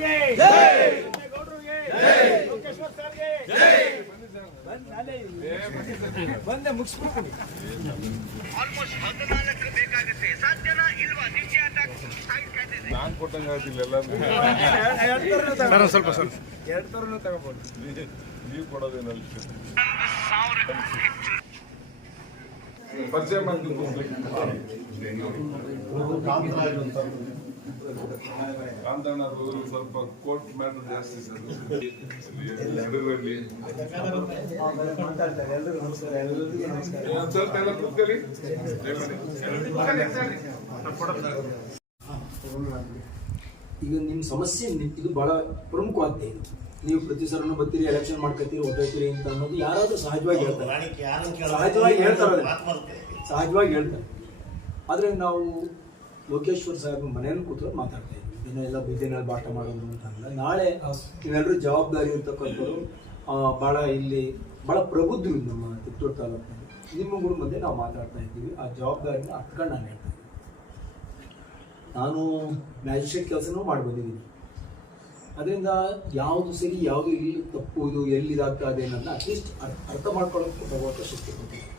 ಗೌಡ್ರಿಗೆ ಗೌಡ್ರಿಗೆ ಲೋಕೇಶ್ವರ್ ಸರ್ಗೆ. ಬಂದ್ ಮುಗಿಸ್ಬಿಡ್ತೀನಿ. ಆಲ್ಮೋಸ್ಟ್ ಹದಿನಾಲ್ಕು ಬೇಕಾಗುತ್ತೆ. ಸಾಧ್ಯನಾ ಇಲ್ವಾ? ನಿಶ್ಚಯ ನಾನ್ ಕೊಟ್ಟಂಗ ಆಗ್ತಿಲ್ಲ ಎರಡು ಥರನೂ ಸ್ವಲ್ಪ ಸ್ವಲ್ಪ. ಎರಡು ತಗೋಬಹುದು ತಗೋಬೋದು. ನೀವು ಕೊಡೋದೇನಲ್ಲ ಪರಿಚಯ ಮಾಡ್ತೀನಿ ಕಾಂತಣ್ಣ ಅವರು ಸ್ವಲ್ಪ ಕೋರ್ಟ್ ಮ್ಯಾಟರ್ ಜಾಸ್ತಿ ಸರ್. ನಡುವಲ್ಲಿ ಎಲ್ಲರಿಗೂ ನಮಸ್ಕಾರ ಎಲ್ಲರಿಗೂ ನಮಸ್ಕಾರ ಸ್ವಲ್ಪ ಎಲ್ಲ ಕೂತ್ಕೊಳ್ಳಿ. ಈಗ ನಿಮ್ಮ ಸಮಸ್ಯೆ ಇದು ಬಹಳ ಪ್ರಮುಖವಾಗಿದೆ ಇದು. ನೀವು ಪ್ರತಿ ಸಲನೂ ಬರ್ತೀರಿ ಎಲೆಕ್ಷನ್ ಮಾಡ್ಕೊತೀರಿ ಹೊಟ್ಟೋಗ್ತೀರಿ ಅಂತ ಅನ್ನೋದು ಯಾರಾದ್ರೂ ಸಹಜವಾಗಿ ಹೇಳ್ತಾರೆ. ಸಹಜವಾಗಿ ಹೇಳ್ತಾರೆ ಸಹಜವಾಗಿ ಹೇಳ್ತಾರೆ. ಆದರೆ ನಾವು ಲೋಕೇಶ್ವರ್ ಸಾಹೇಬ್ ಮನೆಯಲ್ಲಿ ಕೂತ್ಕೊಂಡು ಮಾತಾಡ್ತಾ ಇದ್ವಿ. ದಿನ ಎಲ್ಲ ಬೀದಿನಲ್ಲಿ ಬಾಟ ಮಾಡೋದು ಅಂತ ನಾಳೆ ಇವೆಲ್ಲರೂ ಜವಾಬ್ದಾರಿ ಇರ್ತಕ್ಕಂಥವ್ರು ಭಾಳ ಇಲ್ಲಿ, ಬಹಳ ಪ್ರಬುದ್ಧರು ನಮ್ಮ ತಿಪ್ಟೂರು ತಾಲೂಕಿನಲ್ಲಿ. ನಿಮ್ಮಗಳ ಮುಂದೆ ನಾವು ಮಾತಾಡ್ತಾ ಇದ್ದೀವಿ. ಆ ಜವಾಬ್ದಾರಿನ ಹತ್ಕೊಂಡು ನಾನು ಹೇಳ್ತಾ ನಾನು ಮ್ಯಾಜಿಸ್ಟ್ರೇಟ್ ಕೆಲಸನೂ ಮಾಡಿ ಬಂದಿದ್ದೀನಿ ಅದರಿಂದ ಯಾವುದು ಸರಿ, ಯಾವುದು ಇಲ್ಲಿ ತಪ್ಪು, ಇದು ಎಲ್ಲಿ ಇದಾಗ್ತಾ ಇದೆ ಅನ್ನೋದನ್ನ ಅಟ್ಲೀಸ್ಟ್ ಅರ್ಥ ಮಾಡ್ಕೊಳ್ಳೋಕೆ ತಗೋಕೆ ಶಕ್ತಿ ಕೊಟ್ಟಿದೆ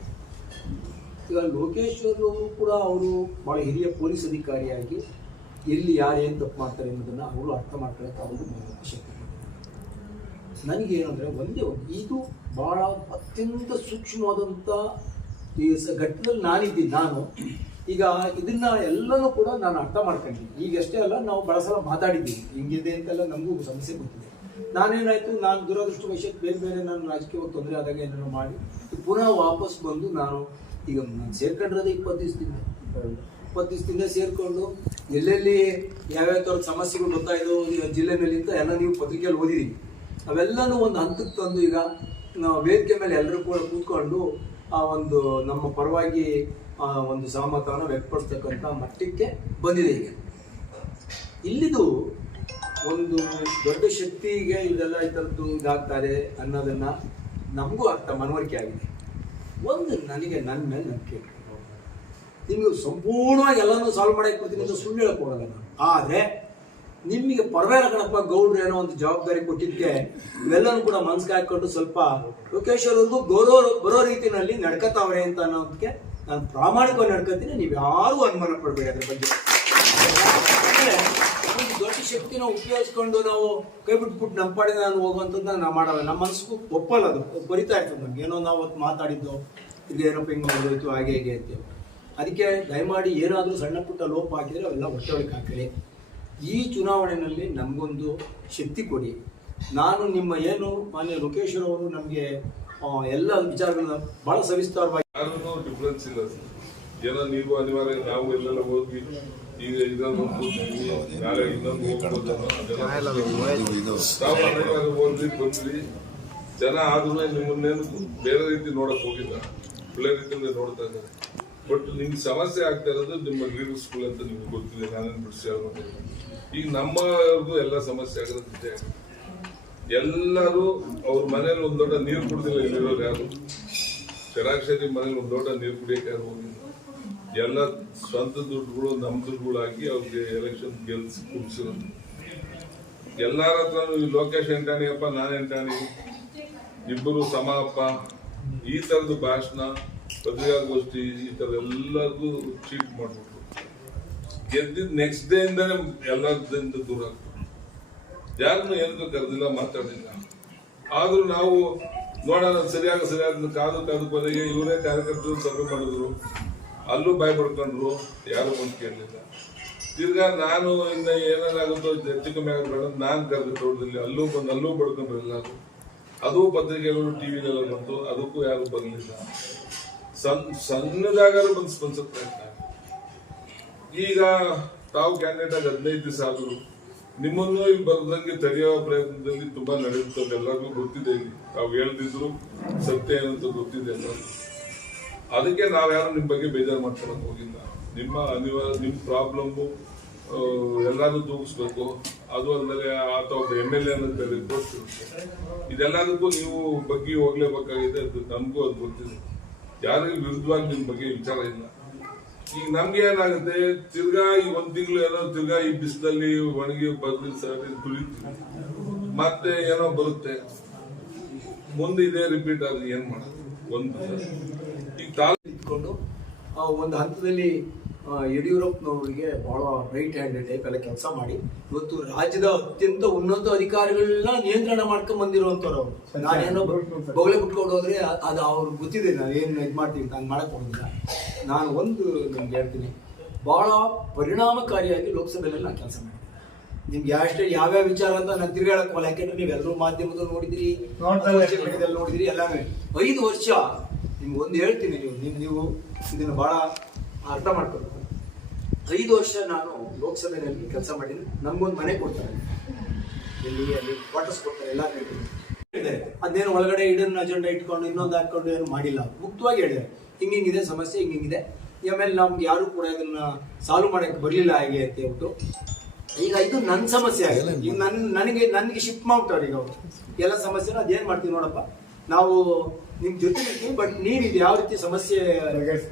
ಈಗ ಲೋಕೇಶ್ವರ್ ಅವರು ಕೂಡ ಅವರು ಭಾಳ ಹಿರಿಯ ಪೊಲೀಸ್ ಅಧಿಕಾರಿಯಾಗಿ ಎಲ್ಲಿ ಯಾರೇನು ತಪ್ಪು ಮಾಡ್ತಾರೆ ಅನ್ನೋದನ್ನು ಅವರು ಅರ್ಥ ಮಾಡ್ಕೊಳ್ಳೋಕೆ ಅವರು ಶಕ್ತಿ. ನನಗೇನಂದರೆ ಒಂದೇ ಒಂದು, ಇದು ಭಾಳ ಅತ್ಯಂತ ಸೂಕ್ಷ್ಮವಾದಂಥ ಈ ಸ ಘಟ್ಟದಲ್ಲಿ ನಾನಿದ್ದೀನಿ ನಾನು. ಈಗ ಇದನ್ನ ಎಲ್ಲನೂ ಕೂಡ ನಾನು ಅರ್ಥ ಮಾಡ್ಕೊಂಡಿದ್ದೀನಿ ಈಗಷ್ಟೇ ಅಲ್ಲ, ನಾವು ಬಹಳ ಸಲ ಮಾತಾಡಿದ್ದೀವಿ ಹಿಂಗಿದೆ ಅಂತೆಲ್ಲ ನಮಗೂ ಸಮಸ್ಯೆ ಗೊತ್ತಿದೆ ನಾನೇನಾಯ್ತು, ನಾನು ದುರದೃಷ್ಟವಶಾತ್ ಬೇರೆ ಬೇರೆ ನಾನು ರಾಜಕೀಯ ತೊಂದರೆ ಆದಾಗ ಏನೇನೋ ಮಾಡಿ, ಪುನಃ ವಾಪಸ್ ಬಂದು ನಾನು ಈಗ ಸೇರ್ಕೊಂಡಿರೋದು ಇಪ್ಪತ್ತು ದಿವಸದಿಂದ ಇಪ್ಪತ್ತು ದಿವಸದಿಂದ ಸೇರಿಕೊಂಡು ಎಲ್ಲೆಲ್ಲಿ ಯಾವ್ಯಾವ ಥರದ ಸಮಸ್ಯೆಗಳು ಬರ್ತಾ ಇದ್ದವು ಜಿಲ್ಲೆ ಮೇಲೆ ಅಂತ ಎಲ್ಲ ನೀವು ಪತ್ರಿಕೆಯಲ್ಲಿ ಓದಿದ್ದೀವಿ ಅವೆಲ್ಲನೂ ಒಂದು ಹಂತಕ್ಕೆ ತಂದು ಈಗ ವೇದಿಕೆ ಮೇಲೆ ಎಲ್ಲರೂ ಕೂಡ ಕೂತ್ಕೊಂಡು ಆ ಒಂದು ನಮ್ಮ ಪರವಾಗಿ ಒಂದು ಸಹಮತವನ್ನು ವ್ಯಕ್ತಪಡಿಸ್ತಕ್ಕಂಥ ಮಟ್ಟಕ್ಕೆ ಬಂದಿದೆ ಈಗ. ಇಲ್ಲಿದು ಒಂದು ದೊಡ್ಡ ಶಕ್ತಿಗೆ ಇದೆಲ್ಲ ಈ ಥರದ್ದು ಇದಾಗ್ತಾರೆ ಅನ್ನೋದನ್ನ ನಮಗೂ ಅರ್ಥ ಮನವರಿಕೆ ಆಗಿದೆ. ಒಂದು ನನಗೆ ನನ್ನ ಮೇಲೆ ನಂಬಿಕೆ. ನಿಮಗೆ ಸಂಪೂರ್ಣವಾಗಿ ಎಲ್ಲನೂ ಸಾಲ್ವ್ ಮಾಡಕ್ಕೆ ಕೊಡ್ತೀನಿ ಅಂತ ಸುಳ್ಳು ಹೇಳಕ್ ಹೋಗಲ್ಲ ನಾನು. ಆದರೆ ನಿಮಗೆ ಪರವಾಗಿಲ್ಲ ಕಣಪ್ಪ, ಗೌಡ್ರು ಏನೋ ಒಂದು ಜವಾಬ್ದಾರಿ ಕೊಟ್ಟಿದ್ದಕ್ಕೆ ಇವೆಲ್ಲನೂ ಕೂಡ ಮನ್ಸಿಗೆ ಹಾಕೊಂಡು ಸ್ವಲ್ಪ ಲೋಕೇಶ್ವರ್ ಅವ್ರಿಗೂ ಗೌರವ ಬರೋ ರೀತಿನಲ್ಲಿ ನಡ್ಕತಾವ್ರೆ ಅಂತ ಅನ್ನೋದಕ್ಕೆ ನಾನು ಪ್ರಾಮಾಣಿಕವಾಗಿ ನಡ್ಕೋತೀನಿ ನೀವು ಯಾರು ಅನುಮಾನ ಪಡಬೇಡಿ ಅದ್ರ ಬಗ್ಗೆ. ಶಕ್ತಿನ ಉಪಯೋಗಿಸ್ಕೊಂಡು ನಾವು ಕೈ ಬಿಟ್ಬಿಟ್ಟು ನಮ್ಮ ಪಾಡಿನ ನಾನು ಹೋಗುವಂಥದ್ದು ನಾನು ಮಾಡೋಲ್ಲ. ನಮ್ಮ ಮನಸ್ಸಿಗೂ ಒಪ್ಪಲ್ಲ ಅದು. ಬರಿತಾ ಇರ್ತದೆ ನಮ್ಗೆ. ಏನೋ ನಾವು ಅವತ್ತು ಮಾತಾಡಿದ್ದು, ಇದು ಏನಪ್ಪ ಹಿಂಗೆ ಹೋಗೋಯ್ತು, ಹಾಗೆ ಹೇಗೆ ಅಂತ ಅದಕ್ಕೆ ದಯಮಾಡಿ ಏನಾದರೂ ಸಣ್ಣ ಪುಟ್ಟ ಲೋಪ ಹಾಕಿದರೆ ಅವೆಲ್ಲ ಹೊಟ್ಟೆಯೊಳಗೆ ಹಾಕಲಿ ಈ ಚುನಾವಣೆಯಲ್ಲಿ ನಮಗೊಂದು ಶಕ್ತಿ ಕೊಡಿ. ನಾನು ನಿಮ್ಮ ಏನು ಮಾನ್ಯ ಲೋಕೇಶ್ವರ ಅವರು ನಮಗೆ ಎಲ್ಲ ವಿಚಾರಗಳನ್ನ ಬಹಳ ಸವಿಸ್ತಾರವಾಗಿ ಡಿಫ್ರೆನ್ಸ್ ಇಲ್ಲ ಏನೋ ನೀವು ಅನಿವಾರ್ಯ, ನಾವು ಎಲ್ಲೆಲ್ಲ ಹೋದ್ವಿ. ಈಗ ಇದೊಂದು ನಾಳೆ ಇನ್ನೊಂದು ಹೋಗ್ಬೋದು ಬಂದ್ರಿ ಜನ ಆದ್ರೂ ನಿಮ್ಮನ್ನೇನು ಬೇರೆ ರೀತಿ ನೋಡಕ್ ಹೋಗಿಲ್ಲ. ಒಳ್ಳೆ ರೀತಿಯಿಂದ ನೋಡ್ತಾ ಇದ್ದಾರೆ. ಬಟ್ ನಿಮ್ಗೆ ಸಮಸ್ಯೆ ಆಗ್ತಾ ಇರೋದು ನಿಮ್ಮ ಲೀಡರ್ ಸ್ಕೂಲ್ ಅಂತ ನಿಮ್ಗೆ ಗೊತ್ತಿದೆ. ನಾನೇನು ಬಿಡಿಸಿ ಈಗ ನಮ್ಮವ್ರಿಗೂ ಎಲ್ಲ ಸಮಸ್ಯೆ ಆಗಿರೋದು ಎಲ್ಲರೂ ಅವ್ರ ಮನೇಲಿ ಒಂದ್ ದೊಡ್ಡ ನೀರು ಕುಡಿದಿಲ್ಲ ಇಲ್ಲಿರೋರು ಯಾರು? ಶರಾಕ್ಷರಿ ಮನೇಲಿ ಒಂದ್ ದೊಡ್ಡ ನೀರು ಕುಡಿಯಕ್ಕೆ ಯಾರು ಹೋಗಿಲ್ಲ. ಎಲ್ಲ ಸ್ವಂತ ದುಡ್ಡುಗಳು ನಮ್ಮ ದುಡ್ಡುಗಳಾಗಿ ಅವ್ರಿಗೆ ಎಲೆಕ್ಷನ್ ಗೆಲ್ಸಿ ಕುಡ್ಸಿರೋದು ಎಲ್ಲರ ಹತ್ರನೂ ಈ ಲೋಕೇಶ್ ಎಂಟಾಣಿಯಪ್ಪ ನಾನ್ ಎಂಟಾಣಿ ಇಬ್ಬರು ಸಮ ಅಪ್ಪ ಈ ಥರದ್ದು ಭಾಷಣ, ಪತ್ರಿಕಾಗೋಷ್ಠಿ, ಈ ತರ ಎಲ್ಲರಿಗೂ ಚೀಟ್ ಮಾಡ್ಬಿಟ್ರು. ಗೆದ್ದಿದ್ ನೆಕ್ಸ್ಟ್ ಡೇ ಇಂದಾನೆ ಎಲ್ಲರಿಂದ ದೂರ ಆಗ್ತದೆ ಯಾರನ್ನು ಏನಕ್ಕೂ ಕರೆದಿಲ್ಲ ಮಾತಾಡಿಲ್ಲ ಆದರೂ ನಾವು ನೋಡೋಣ, ಸರಿಯಾಗ ಸರಿಯಾದ ಕಾದು ಕಾದು ಇವರೇ ಕಾರ್ಯಕರ್ತರು ಸಭೆ ಮಾಡಿದ್ರು. ಅಲ್ಲೂ ಬಾಯ್ ಪಡ್ಕೊಂಡ್ರು ಯಾರು ಬಂದು ಕೇಳಲಿಲ್ಲ. ತಿರ್ಗಾ ನಾನು ಇನ್ನ ಏನೇನಾಗುತ್ತೋ ಹೆಚ್ಚು ಕಮ್ಮಿ ಆಗಬೇಡ ನಾನು ಕರೆದು ತೋಟದಲ್ಲಿ, ಅಲ್ಲೂ ಬಂದು, ಅಲ್ಲೂ ಬಡ್ಕೊಂಡ್ರು ಎಲ್ಲರೂ ಅದು ಪತ್ರಿಕೆಗಳು ಟಿವಿಲೆಲ್ಲ ಬಂತು, ಅದಕ್ಕೂ ಯಾರು ಬರಲಿಲ್ಲ ಸಣ್ಣ ಸಣ್ಣದಾಗಾರು ಬಂದು ಸ್ಪಂದಿಸೋ ಪ್ರಯತ್ನ ಈಗ ತಾವು ಕ್ಯಾಂಡಿಡೇಟ್ ಆಗಿ ಹದಿನೈದು ದಿವಸ ಆದರು, ನಿಮ್ಮನ್ನು ಈಗ ಬರ್ದಂಗೆ ತಡೆಯೋ ಪ್ರಯತ್ನದಲ್ಲಿ ತುಂಬಾ ನಡೆಯುತ್ತದೆ ಎಲ್ಲರಿಗೂ ಗೊತ್ತಿದೆ ಇಲ್ಲಿ. ತಾವು ಹೇಳ್ತಿದ್ರು ಸತ್ಯ ಏನಂತ ಗೊತ್ತಿದೆ ಎಲ್ಲರಿಗೂ. ಅದಕ್ಕೆ ನಾವ್ಯಾರು ನಿಮ್ ಬಗ್ಗೆ ಬೇಜಾರು ಮಾಡ್ಕೊಳಕ್ ಹೋಗಿಲ್ಲ. ನಿಮ್ಮ ಅನಿವಾರ್ಯ ನಿಮ್ ಪ್ರಾಬ್ಲಮ್ ಎಲ್ಲಾನು ತೂಗಿಸ್ಬೇಕು ಅದು ಅಲ್ಲದೆ ಒಬ್ಬ ಎಂ ಎಲ್ ಎ ಅನ್ನೋದು ರಿಪೋರ್ಟ್ ಇರುತ್ತೆ. ಇದೆಲ್ಲದಕ್ಕೂ ನೀವು ಬಗ್ಗೆ ಹೋಗ್ಲೇಬೇಕಾಗಿದೆ ಅದು ನಮಗೂ ಅದು ಗೊತ್ತಿದೆ. ಯಾರಿಗೂ ವಿರುದ್ಧವಾಗಿ ನಿಮ್ ಬಗ್ಗೆ ವಿಚಾರ ಇಲ್ಲ. ಈಗ ನಮ್ಗೆ ಏನಾಗುತ್ತೆ, ತಿರ್ಗಾ ಈ ಒಂದ್ ತಿಂಗಳು ಏನೋ ತಿರ್ಗಾ ಈ ಬಿಸಿಲಲ್ಲಿ ಒಣಗಿ ಬದಲಿ ಸರಿ ತುಳಿತೀವಿ ಮತ್ತೆ ಏನೋ ಬರುತ್ತೆ. ಮುಂದೆ ಇದೇ ರಿಪೀಟ್ ಆದ್ರೆ ಏನ್ ಮಾಡೋದು? ಒಂದು ಆ, ಒಂದು ಹಂತದಲ್ಲಿ ಯಡಿಯೂರಪ್ಪನವರಿಗೆ ಬಹಳ ರೈಟ್ ಹ್ಯಾಂಡೆಡ್ ಟೈಪ್ ಎಲ್ಲ ಕೆಲಸ ಮಾಡಿ ಇವತ್ತು ರಾಜ್ಯದ ಅತ್ಯಂತ ಉನ್ನತ ಅಧಿಕಾರಿಗಳನ್ನ ನಿಯಂತ್ರಣ ಮಾಡ್ಕೊಂಡ್ ಬಂದಿರುವಂತವ್ರು ಅವರು. ನಾನೇನೋ ಬೊಗಳೆ ಬಿಟ್ಕೊಂಡು ಹೋದ್ರೆ ಅದು ಅವ್ರಿಗೆ ಗೊತ್ತಿದೆ ನಾನು ಏನು ಇದು ಮಾಡ್ತೀನಿ ನಾನು ಮಾಡಕ್ ಹೋಗಿಲ್ಲ ನಾನು ಒಂದು ನಿಮ್ಗೆ ಹೇಳ್ತೀನಿ ಬಹಳ ಪರಿಣಾಮಕಾರಿಯಾಗಿ ಲೋಕಸಭೆಯಲ್ಲಿ ನಾನು ಕೆಲಸ ಮಾಡಿದ್ದೀನಿ ನಿಮ್ಗೆ ಅಷ್ಟೇ ಯಾವ್ಯಾವ ವಿಚಾರ ಅಂತ ನಾನು ತಿರ್ಗಾಡಕ್ ಯಾಕೆಂದ್ರೆ ನೀವು ಎಲ್ಲರೂ ಮಾಧ್ಯಮದಲ್ಲಿ ನೋಡಿದಿರಿ ನೋಡಿದಿರಿ ಎಲ್ಲಾನು. ಐದು ವರ್ಷ ನಿಮ್ಗೆ ಒಂದು ಹೇಳ್ತೀನಿ ನೀವು. ನೀವು ನೀವು ಇದನ್ನು ಬಹಳ ಅರ್ಥ ಮಾಡ್ಕೊಳ್ಬೇಕು ಐದು ವರ್ಷ ನಾನು ಲೋಕಸಭೆಯಲ್ಲಿ ಕೆಲಸ ಮಾಡಿದ್ದೀನಿ. ನಮ್ಗೊಂದು ಮನೆ ಕೊಡ್ತಾರೆ. ಇಲ್ಲಿ ಅಲ್ಲಿ ಕ್ವಾರ್ಟರ್ಸ್ ಕೊಡ್ತಾರೆ ಎಲ್ಲ ಹೇಳಿದ್ದಾರೆ ಅದೇನು ಒಳಗಡೆ ಇಡನ್ ಅಜೆಂಡಾ ಇಟ್ಕೊಂಡು ಇನ್ನೊಂದು ಹಾಕೊಂಡು ಏನು ಮಾಡಿಲ್ಲ. ಮುಕ್ತವಾಗಿ ಹೇಳಿದ್ದಾರೆ ಹಿಂಗಿಂಗಿದೆ ಸಮಸ್ಯೆ ಹಿಂಗಿಂಗಿದೆ ಆಮೇಲೆ ನಮ್ಗೆ ಯಾರು ಕೂಡ ಇದನ್ನ ಸಾಲ್ವ್ ಮಾಡಕ್ಕೆ ಬರಲಿಲ್ಲ ಹಾಗೆ ಅಂತ ಹೇಳ್ಬಿಟ್ಟು. ಈಗ ಇದು ನನ್ನ ಸಮಸ್ಯೆ ಆಗಿಲ್ಲ ಈಗ ನನ್ನ ನನಗೆ ನನಗೆ ಶಿಫ್ಟ್ ಮಾಡ್ತಾರೆ ಈಗ ಅವರು. ಎಲ್ಲ ಸಮಸ್ಯೆನ ಅದೇನು ಮಾಡ್ತೀವಿ ನೋಡಪ್ಪ. ನಾವು ನಿಮ್ ಜೊತೆ ಇರ್ತೀವಿ ಬಟ್ ನೀನ್ ಇದು ಯಾವ ರೀತಿ ಸಮಸ್ಯೆ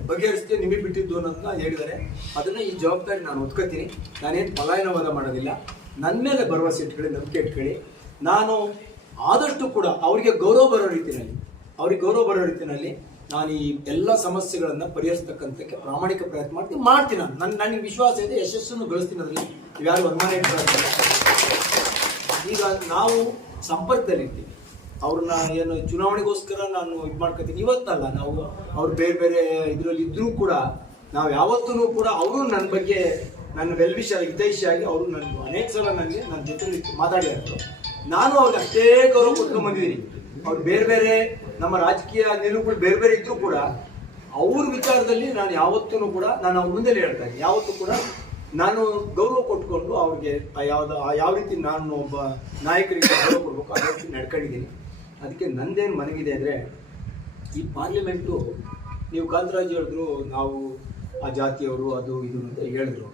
ಬಗೆಹರಿಸ್ತೀವಿ ನಿಮಗೆ ಬಿಟ್ಟಿದ್ದು ಅನ್ನೋದನ್ನ ಹೇಳಿದ್ದಾರೆ. ಅದನ್ನ ಈ ಜವಾಬ್ದಾರಿ ನಾನು ಒತ್ಕೋತೀನಿ. ನಾನೇನು ಪಲಾಯನವಾದ ಮಾಡೋದಿಲ್ಲ. ನನ್ನ ಮೇಲೆ ಭರವಸೆ ಇಟ್ಕೊಳ್ಳಿ ನಂಬಿಕೆ ಇಟ್ಕೊಳ್ಳಿ. ನಾನು ಆದಷ್ಟು ಕೂಡ ಅವರಿಗೆ ಗೌರವ ಬರೋ ರೀತಿಯಲ್ಲಿ ಅವ್ರಿಗೆ ಗೌರವ ಬರೋ ರೀತಿಯಲ್ಲಿ ನಾನು ಈ ಎಲ್ಲ ಸಮಸ್ಯೆಗಳನ್ನ ಪರಿಹರಿಸ್ತಕ್ಕಂಥಕ್ಕೆ ಪ್ರಾಮಾಣಿಕ ಪ್ರಯತ್ನ ಮಾಡ್ತೀನಿ ಮಾಡ್ತೀನಿ ನಾನು. ನನ್ನ ನನಗೆ ವಿಶ್ವಾಸ ಇದೆ ಯಶಸ್ಸನ್ನು ಗಳಿಸ್ತೀನಿ ಅದರಲ್ಲಿ. ಯಾರು ಅನುಮಾನ ಇಟ್ಕೊಳ್ಳೋದಿಲ್ಲ. ಈಗ ನಾವು ಸಂಪರ್ಕದಲ್ಲಿರ್ತೀವಿ ಅವ್ರನ್ನ ಏನು ಚುನಾವಣೆಗೋಸ್ಕರ ನಾನು ಇದು ಮಾಡ್ಕೊತೀನಿ. ಇವತ್ತಲ್ಲ ನಾವು ಅವ್ರು ಬೇರೆ ಬೇರೆ ಇದರಲ್ಲಿ ಇದ್ರೂ ಕೂಡ ನಾವು ಯಾವತ್ತೂ ಕೂಡ ಅವರು ನನ್ನ ಬಗ್ಗೆ ನನ್ನ ವೆಲ್ವಿಷ ಹಿತೈಷಿಯಾಗಿ ಅವರು ನನ್ನ ಅನೇಕ ಸಲ ನನಗೆ ನನ್ನ ಜೊತೆ ಮಾತಾಡಿದ್ರು. ನಾನು ಅವ್ರಿಗೆ ಅಷ್ಟೇ ಗೌರವ ಕೊಟ್ಕೊಂಡ್ ಬಂದಿದ್ದೀನಿ. ಅವ್ರು ಬೇರೆ ಬೇರೆ ನಮ್ಮ ರಾಜಕೀಯ ನಿಲುಗಳು ಬೇರೆ ಬೇರೆ ಇದ್ರೂ ಕೂಡ ಅವ್ರ ವಿಚಾರದಲ್ಲಿ ನಾನು ಯಾವತ್ತೂ ಕೂಡ ನಾನು ಅವ್ರ ಮುಂದೆ ಹೇಳ್ತಾ ಯಾವತ್ತೂ ಕೂಡ ನಾನು ಗೌರವ ಕೊಟ್ಕೊಂಡು ಅವ್ರಿಗೆ ಯಾವ್ದು ಯಾವ ರೀತಿ ನಾನು ಒಬ್ಬ ನಾಯಕರಿಗೆ ಗೌರವ ಕೊಡ್ಬೇಕು, ಆ ರೀತಿ ನಡ್ಕೊಂಡಿದ್ದೀನಿ. ಅದಕ್ಕೆ ನಂದೇನು ಮನವಿದೆ ಅಂದರೆ ಈ ಪಾರ್ಲಿಮೆಂಟು ನೀವು ಕಾಂತರಾಜ್ ಹೇಳಿದ್ರು ನಾವು ಆ ಜಾತಿಯವರು ಅದು ಇದು ಅಂತ ಹೇಳಿದ್ರು.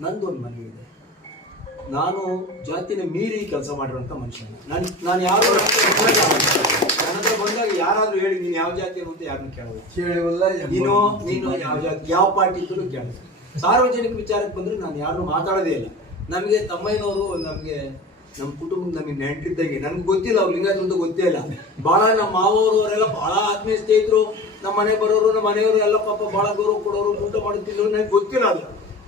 ನಂದೊಂದು ಮನವಿ ಇದೆ ನಾನು ಜಾತಿನ ಮೀರಿ ಕೆಲಸ ಮಾಡಿರೋಂಥ ಮನುಷ್ಯ ನಾನು ನಾನು ಯಾರು ನನ್ನ ಹತ್ರ ಬಂದಾಗ ಯಾರಾದರೂ ಹೇಳಿ ನೀನು ಯಾವ ಜಾತಿ ಅಂತ ಯಾರನ್ನು ಕೇಳೋದು ನೀನು ನೀನು ಯಾವ ಜಾತಿ ಯಾವ ಪಾರ್ಟಿ ಇದ್ದರೂ ಕೇಳೋದು ಸಾರ್ವಜನಿಕ ವಿಚಾರಕ್ಕೆ ಬಂದರೆ ನಾನು ಯಾರನ್ನೂ ಮಾತಾಡೋದೇ ಇಲ್ಲ. ನಮಗೆ ತಮ್ಮಯ್ಯನವರು ನಮಗೆ ನಮ್ಮ ಕುಟುಂಬದ ನಮಗೆ ನೆಂಟಿದ್ದಾಗೆ ನನ್ಗೆ ಗೊತ್ತಿಲ್ಲ ಅವ್ರು ಲಿಂಗಾಯತ ಅಂತ ಗೊತ್ತೇ ಇಲ್ಲ. ಬಹಳ ನಮ್ಮ ಮಾವವರು ಅವರೆಲ್ಲ ಬಹಳ ಆತ್ಮೀಯ ಸ್ನೇಹಿತರು ನಮ್ಮ ಮನೆ ಬರೋರು ನಮ್ಮ ಮನೆಯವರು ಎಲ್ಲ ಪಾಪ ಭಾಳ ಗೌರವ ಕೊಡೋರು ಊಟ ಮಾಡುತ್ತಿದ್ರು ನನಗೆ ಗೊತ್ತಿಲ್ಲ ಅದು.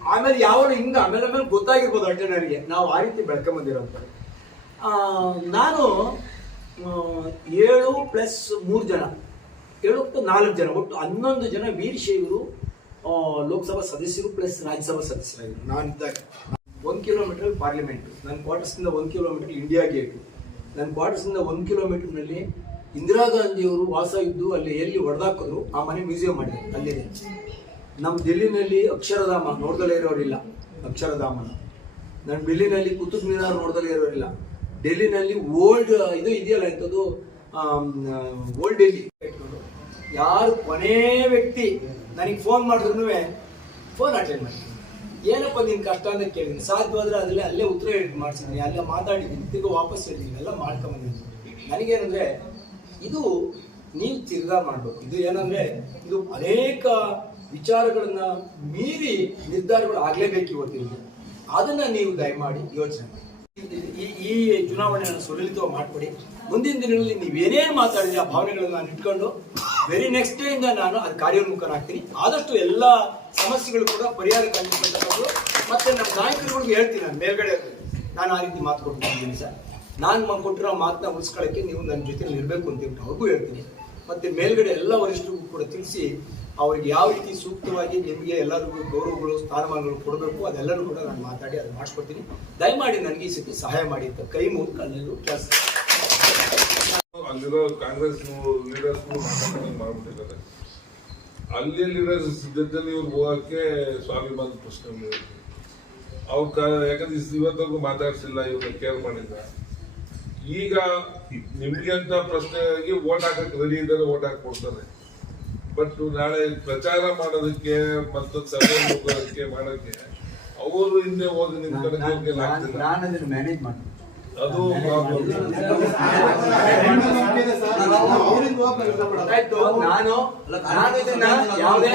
ಆಮೇಲೆ ಯಾವ ಹಿಂಗೆ ಆಮೇಲೆ ಆಮೇಲೆ ಗೊತ್ತಾಗಿರ್ಬೋದು ಅಷ್ಟೇ ನನಗೆ ನಾವು ಆ ರೀತಿ ಬೆಳ್ಕೊಂಬಂದಿರೋಂಥ ಆ, ನಾನು ಏಳು ಪ್ಲಸ್ ಮೂರು ಜನ. ಏಳು ನಾಲ್ಕು ಜನ ಒಟ್ಟು ಹನ್ನೊಂದು ಜನ ವೀರಶೈವರು ಲೋಕಸಭಾ ಸದಸ್ಯರು ಪ್ಲಸ್ ರಾಜ್ಯಸಭಾ ನಾನು ನಾನಿದ್ದಾಗ. ಒಂದು ಕಿಲೋಮೀಟರ್ ಪಾರ್ಲಿಮೆಂಟ್ ನನ್ನ ಕ್ವಾರ್ಟರ್ಸಿಂದ ಒಂದು ಕಿಲೋಮೀಟರ್ ಇಂಡಿಯಾ ಗೇಟ್ ನನ್ನ ಕ್ವಾರ್ಟರ್ಸಿಂದ ಒಂದು ಕಿಲೋಮೀಟರ್ನಲ್ಲಿ ಇಂದಿರಾ ಗಾಂಧಿಯವರು ವಾಸ ಇದ್ದು ಅಲ್ಲಿ ಎಲ್ಲಿ ಹೊಡೆದಾಕಿದ್ರು ಆ ಮನೆ ಮ್ಯೂಸಿಯಂ ಮಾಡಿದೆ ಅಲ್ಲಿದೆ. ನಮ್ಮ ದಿಲ್ಲಿನಲ್ಲಿ ಅಕ್ಷರಧಾಮ ನೋಡ್ದಲೇ ಇರೋರಿಲ್ಲ, ಅಕ್ಷರಧಾಮನ. ನನ್ನ ಡೆಲ್ಲಿನಲ್ಲಿ ಕುತುಬ್ ಮಿನಾರ್ ನೋಡ್ದಲೇ ಇರೋರಿಲ್ಲ. ಡೆಲ್ಲಿನಲ್ಲಿ ಓಲ್ಡ್, ಇದು ಇದೆಯಲ್ಲ ಎಂಥದ್ದು ಓಲ್ಡ್ ಡೆಲ್ಲಿ ಯಾರು ಕೊನೆ ವ್ಯಕ್ತಿ ನನಗೆ ಫೋನ್ ಮಾಡಿದ್ರು ಫೋನ್ ಅಟೆಂಡ್ ಮಾಡಿ ಏನಪ್ಪ ನಿನ್ ಕಷ್ಟ ಅಂತ ಕೇಳಿದ್ದೀನಿ ಸಾಧ್ಯವಾದ್ರೆ ಅದ್ರಲ್ಲಿ ಅಲ್ಲೇ ಉತ್ತರ ಹೇಳಿ ಮಾಡ್ಸಿದ್ದೀನಿ ಅಲ್ಲೇ ಮಾತಾಡಿದ್ದೀನಿ ತಿರ್ಗಿ ವಾಪಸ್ ಹೇಳಿದ್ದೀನಿ ಎಲ್ಲ ಮಾಡ್ಕೊಂಬಂದಿದ್ದೀನಿ ನನಗೇನಂದ್ರೆ, ಇದು ನೀವು ತಿರ್ಗಾ ಮಾಡ್ಬೇಕು. ಇದು ಏನಂದ್ರೆ, ಇದು ಅನೇಕ ವಿಚಾರಗಳನ್ನ ಮೀರಿ ನಿರ್ಧಾರಗಳು ಆಗ್ಲೇಬೇಕು ಇವತ್ತಿನ ಅದನ್ನ ನೀವು ದಯಮಾಡಿ ಯೋಚನೆ ಮಾಡಿ. ಈ ಈ ಚುನಾವಣೆಯನ್ನು ಸುಲಲಿತವಾಗಿ ಮಾಡ್ಕೊಡಿ. ಮುಂದಿನ ದಿನಗಳಲ್ಲಿ ನೀವೇನೇ ಮಾತಾಡಿದ್ರೆ, ಆ ಭಾವನೆಗಳನ್ನು ನಾನು ಇಟ್ಕೊಂಡು ವೆರಿ ನೆಕ್ಸ್ಟ್ ಡೇ ಇಂದ ನಾನು ಅದು ಕಾರ್ಯೋನ್ಮುಖನಾಗ್ತೀನಿ. ಆದಷ್ಟು ಎಲ್ಲ ಸಮಸ್ಯೆಗಳು ಕೂಡ ಪರಿಹಾರ ಕಂಡುಕೊಳ್ಳೋದು ಮತ್ತೆ ನಮ್ಮ ನಾಯಕರುಗಳಿಗೆ ಹೇಳ್ತೀನಿ ನಾನು ಮೇಲ್ಗಡೆ. ನಾನು ಆ ರೀತಿ ಮಾತು ಕೊಟ್ಟಿದ್ದೀನಿ ಸರ್. ನಾನು ಕೊಟ್ಟಿರೋ ಮಾತನ್ನ ಉಳಿಸ್ಕೊಳ್ಳೋಕ್ಕೆ ನೀವು ನನ್ನ ಜೊತೆಲಿ ಇರಬೇಕು ಅಂತ ಅವ್ರಿಗೂ ಹೇಳ್ತೀನಿ. ಮತ್ತೆ ಮೇಲ್ಗಡೆ ಎಲ್ಲ ವರಿಷ್ಠರಿಗೂ ಕೂಡ ತಿಳಿಸಿ ಅವ್ರಿಗೆ ಯಾವ ರೀತಿ ಸೂಕ್ತವಾಗಿ ನಿಮಗೆ ಎಲ್ಲರಿಗೂ ಗೌರವಗಳು, ಸ್ಥಾನಮಾನಗಳು ಕೊಡಬೇಕು ಅದೆಲ್ಲರೂ ಕೂಡ ನಾನು ಮಾತಾಡಿ ಅದು ಮಾಡಿಸ್ಕೊಡ್ತೀನಿ. ದಯಮಾಡಿ ನನಗೆ ಈ ಸಹಾಯ ಮಾಡಿ ಅಂತ ಕೈ ಮೂಲಕ ಕೆಲಸ. ಅಲ್ಲಿರೋ ಕಾಂಗ್ರೆಸ್ ಲೀಡರ್ಸ್ ಮಾಡ್ಬಿಟ್ಟಿದ್ದಾರೆ. ಅಲ್ಲಿ ಲೀಡರ್ಸ್ ಜೊತೆಲಿ ಇವ್ರು ಹೋಗಕ್ಕೆ ಸ್ವಾಭಿಮಾನ ಪ್ರಶ್ನೆ ಅವ್ರು ಯಾಕಂದ್ರೆ ಇವತ್ತವರೆಗೂ ಮಾತಾಡ್ಸಿಲ್ಲ ಇವ್ರನ್ನ ಕೇರ್ ಮಾಡಿಲ್ಲ. ಈಗ ನಿಮ್ಗೆ ಅಂತ ಪ್ರಶ್ನೆಗೆ ಓಟ್ ಹಾಕಕ್ಕೆ ರೆಡಿ ಇದ್ದಾರೆ ಓಟ್ ಹಾಕಿ ಕೊಡ್ತಾರೆ. ಬಟ್ ನಾಳೆ ಪ್ರಚಾರ ಮಾಡೋದಕ್ಕೆ ಮತ್ತೊಂದು ಸಭೆ ಮಾಡೋದಕ್ಕೆ ಮಾಡೋಕ್ಕೆ ಅವರು ಹಿಂದೆ ಹೋಗಿ ನಿಮ್ ಕಡೆ ನಾನು ಮ್ಯಾನೇಜ್ ಮಾಡ್ತೀನಿ. ಅದು. ನಾನು ನಾನು ಇದನ್ನ ಯಾವುದೇ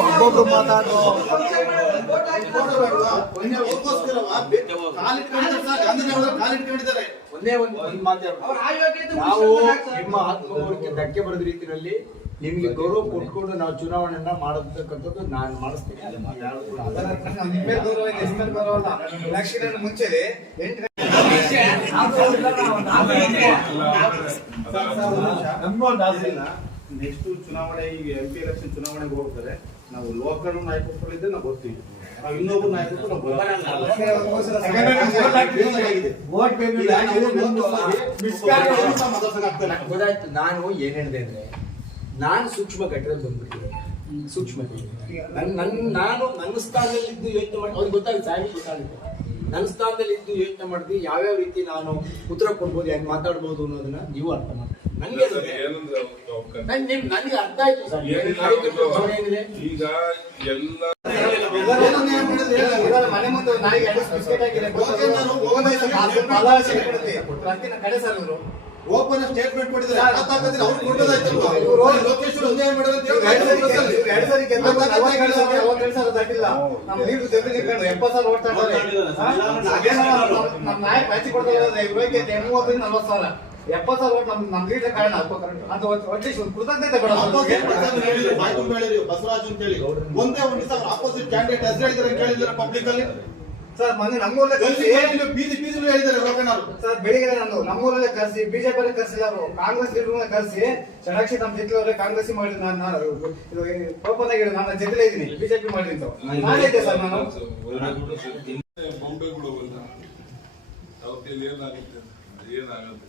ಒಬ್ಬೊಬ್ರು ಮಾತಾಡೋ ಒಂದೇ ಒಂದು ಒಂದು ಮಾತು ಹೇಳ್ಬೇಕು. ನಾವು ನಿಮ್ಮ ಆತ್ಮಗೌರವಕ್ಕೆ ಧಕ್ಕೆ ಬರದ ರೀತಿಯಲ್ಲಿ ನಿಮಗೆ ಗೌರವ ಕೊಟ್ಕೊಂಡು ನಾವು ಚುನಾವಣೆಯನ್ನ ಮಾಡತಕ್ಕಂಥದ್ದು ನಾನು ಮಾಡಿಸ್ತೀನಿ. ನೆಕ್ಸ್ಟ್ ಚುನಾವಣೆ ಈಗ ಎಂ ಪಿ ಎಲೆಕ್ಷನ್ ಚುನಾವಣೆಗೆ ಹೋಗ್ತಾರೆ. ನಾವು ಲೋಕಲ್ ನಾಯಕತ್ವಗಳಿದ್ದೆ ನಾವು ಬರ್ತೀವಿ ನಾವು ಇನ್ನೊಬ್ಬ ನಾಯಕತ್ವ ಬರಲ್ಲ. ನಾನು ಏನ್ ಹೇಳಿದೆ ಅಂದ್ರೆ ನಾನು ಸೂಕ್ಷ್ಮ ಘಟ್ಟದಲ್ಲಿ ಬಂದ್ಬಿಟ್ಟಿದೆ. ಸೂಕ್ಷ್ಮ ನನ್ ನನ್ ನಾನು ನನ್ನ ಸ್ಥಾನದಲ್ಲಿ ಇದ್ದು ಯೋಚನೆ ಮಾಡಿ ಅವ್ರಿಗೆ ಗೊತ್ತಾಗುತ್ತೆ ಸಾಹೇಬ್ ಗೊತ್ತಾಗುತ್ತೆ. ನನ್ನ ಸ್ಥಾನದಲ್ಲಿ ಇದ್ದು ಯೋಚನೆ ಮಾಡಿದ್ವಿ ಯಾವ್ಯಾವ ರೀತಿ ನಾನು ಉತ್ತರ ಕೊಡ್ಬೋದು ಹೆಂಗ್ ಮಾತಾಡ್ಬೋದು ಅನ್ನೋದನ್ನ ನೀವು ಅರ್ಥ ಮಾಡಿ ನಂಗೆ ನನ್ಗೆ ನಿಮ್ ನನಗೆ ಅರ್ಥ ಆಯ್ತು ಸರ್. ಈಗ ಎಲ್ಲ ಮನೆ ಮುಂದೆ ನಾಯಿಗೆ ಎರಡು ಬಿಸ್ಕೆಟ್ ಹಾಕಿದ್ರೆ ಓಪನ್ ಸ್ಟೇಟ್ಮೆಂಟ್ ಕೊಟ್ಟಿದ್ದಾರೆ. ಅವ್ರು ಕೊಡೋದಾಯ್ತಲ್ವಾ ಲೋಕೇಶ್ ಒಂದೇ ಮಾಡಿದ್ರೆ ಸಾವಿರ ನಮ್ಮ ಓಡ್ತಾ ನಾಯಕ ಕೊಡ್ತಾ ಇದ್ದಾರೆ. ಇವಾಗ ಮೂವತ್ತರಿಂದ ನಲವತ್ತು ಸಾವಿರ. ಎಪ್ಪತ್ತು ಸಾವಿರ ಓಟ್ ನಮ್ ನಮ್ ಲೀಡರ್ ಕಾರಣ. ಅಂತ ಒಟ್ಟಿಗೆ ಒಂದು ಕೃತಜ್ಞತೆ ಬಸವರಾಜ್ ಅಂತ ಹೇಳಿ. ಒಂದೇ ಒಂದು ಆಪೋಸಿಟ್ ಕ್ಯಾಂಡಿಡೇಟ್ ಹೆಸರು ಹೇಳಿದ್ರೆ ಕೇಳಿದ್ದಾರೆ ಪಬ್ಲಿಕ್ ಅಲ್ಲಿ. ಸರ್ ಮೊನ್ನೆ ನಮ್ಮೂರಲ್ಲೇ ಕರೆಸಿ ಬೀದಿ ಬೀದಿ ಹೇಳಿದ್ದಾರೆ ಲೋಕನಾಥ್ ಸರ್ ಬೆಳಿಗ್ಗೆ ನಂದು ನಮ್ಮೂರಲ್ಲೇ ಕರೆಸಿ ಬಿಜೆಪಿ ಕರೆಸಿಲ್ಲ ಅವರು ಕಾಂಗ್ರೆಸ್ ಲೀಡರ್ನ ಕರೆಸಿ ಷಡಕ್ಷಿ ನಮ್ಮ ಜೊತೆ ಅವರೇ ಕಾಂಗ್ರೆಸ್ ಮಾಡಿ ನಾನು ನಾನು ಆಗಿ ನಾನು ಜೊತೆ ಇದ್ದೀನಿ ಬಿಜೆಪಿ ಮಾಡಿ ಅಂತ. ನಾನೇ ಇದ್ದೆ ಸರ್ ನಾನು. ಕೈಲಿ ಏನಾಗುತ್ತೆ? ಏನಾಗುತ್ತೆ?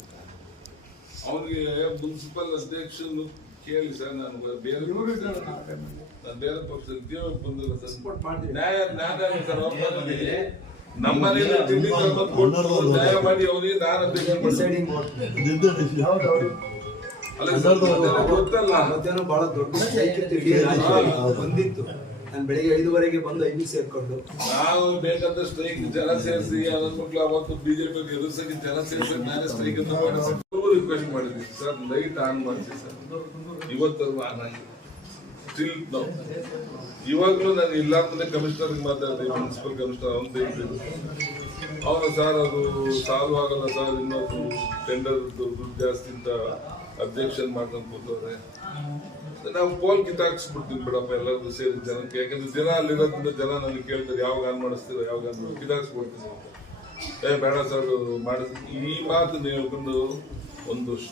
ಅವನಿಗೆ ಮುನ್ಸಿಪಲ್ ಅಧ್ಯಕ್ಷನು ಕೇಳಿ ಸರ್ ನಾನು ಬೇರೆ ನಾನು ಪಕ್ಷಕ್ಕೆ ಬಂದಿಲ್ಲ ಮಾಡ್ತೀವಿ. ನ್ಯಾಯ ನ್ಯಾಯ ಸರ್ ಅವ್ರ ಮನೇಲಿ ನಮ್ಮ ಮನೇಲಿ ತಿಂಡಿ ತಗೊಂಡು ಕೊಟ್ಟು ನ್ಯಾಯ ಮಾಡಿ ಅವನಿಗೆ ನಾನು. ಡಿಸೈಡಿಂಗ್ ಗೊತ್ತಲ್ಲ. ಮಧ್ಯಾಹ್ನ ಬಹಳ ದೊಡ್ಡ ಇಡೀ ಬಂದಿತ್ತು. ನಾನು ಬೆಳಿಗ್ಗೆ ಐದುವರೆಗೆ ಬಂದು ಐದು ಸೇರ್ಕೊಂಡು. ನಾವು ಬೇಕಂತ ಸ್ಟ್ರೈಕ್ ಜನ ಸೇರಿಸಿ ಅದನ್ನ ಮಕ್ಕಳು ಅವತ್ತು ಬಿಜೆಪಿ ಎದುರಿಸಕ್ಕೆ ಜನ ಸೇರಿಸಿ ನಾನೇ ಸ್ಟ್ರೈಕ್ ಅಂತ ಮಾಡಿಸಿ ರಿಕ್ವೆಸ್ಟ್ ಮಾಡಿದ್ವಿ. ಸರ್ ಲೈಟ್ ಆನ್ ಮಾಡಿಸಿ ಸರ್. ಇವತ್ತು ಆನ್ ಆಗಿದೆ ಸ್ಟಿಲ್ ನೋ ಇವಾಗಲೂ ನಾನು ಇಲ್ಲ ಅಂತಂದ್ರೆ ಕಮಿಷನರ್ ಮಾತಾಡಿದೆ ಮುನ್ಸಿಪಲ್ ಕಮಿಷನರ್ ಅವನು ಬೇಕು ಅವನು ಸರ್ ಅದು ಸಾಲ್ವ್ ಆಗಲ್ಲ ಸರ್ ಇನ್ನೊಂದು ಟೆಂಡರ್ ದುಡ್ಡು ಜಾಸ್ತಿ ಅಂತ ಅಬ್ಜೆಕ್ಷನ್ ಮಾಡ್ಕೊಂಡು ಕೂತವ್ರೆ. ನಾವು ಪೋಲ್ ಕಿತ್ತಾಕ್ಸ್ಬಿಡ್ತೀನಿ ಬಿಡಪ್ಪ ಎಲ್ಲರೂ ಸೇರಿ ಜನಕ್ಕೆ. ಯಾಕಂದ್ರೆ ಜನ ಅಲ್ಲಿರೋದ್ರಿಂದ ಜನ ನನಗೆ ಕೇಳ್ತಾರೆ ಯಾವಾಗ ಆನ್ ಮಾಡಿಸ್ತೀರ ಯಾವಾಗ ಆನ್ ಏ, ಬೇಡ ಸರ್ ಮಾಡಿಸ್, ಈ ಮಾತು ನೀವು ಹೇಳ್ಕೊಂಡು ಒಂದು ವರ್ಷ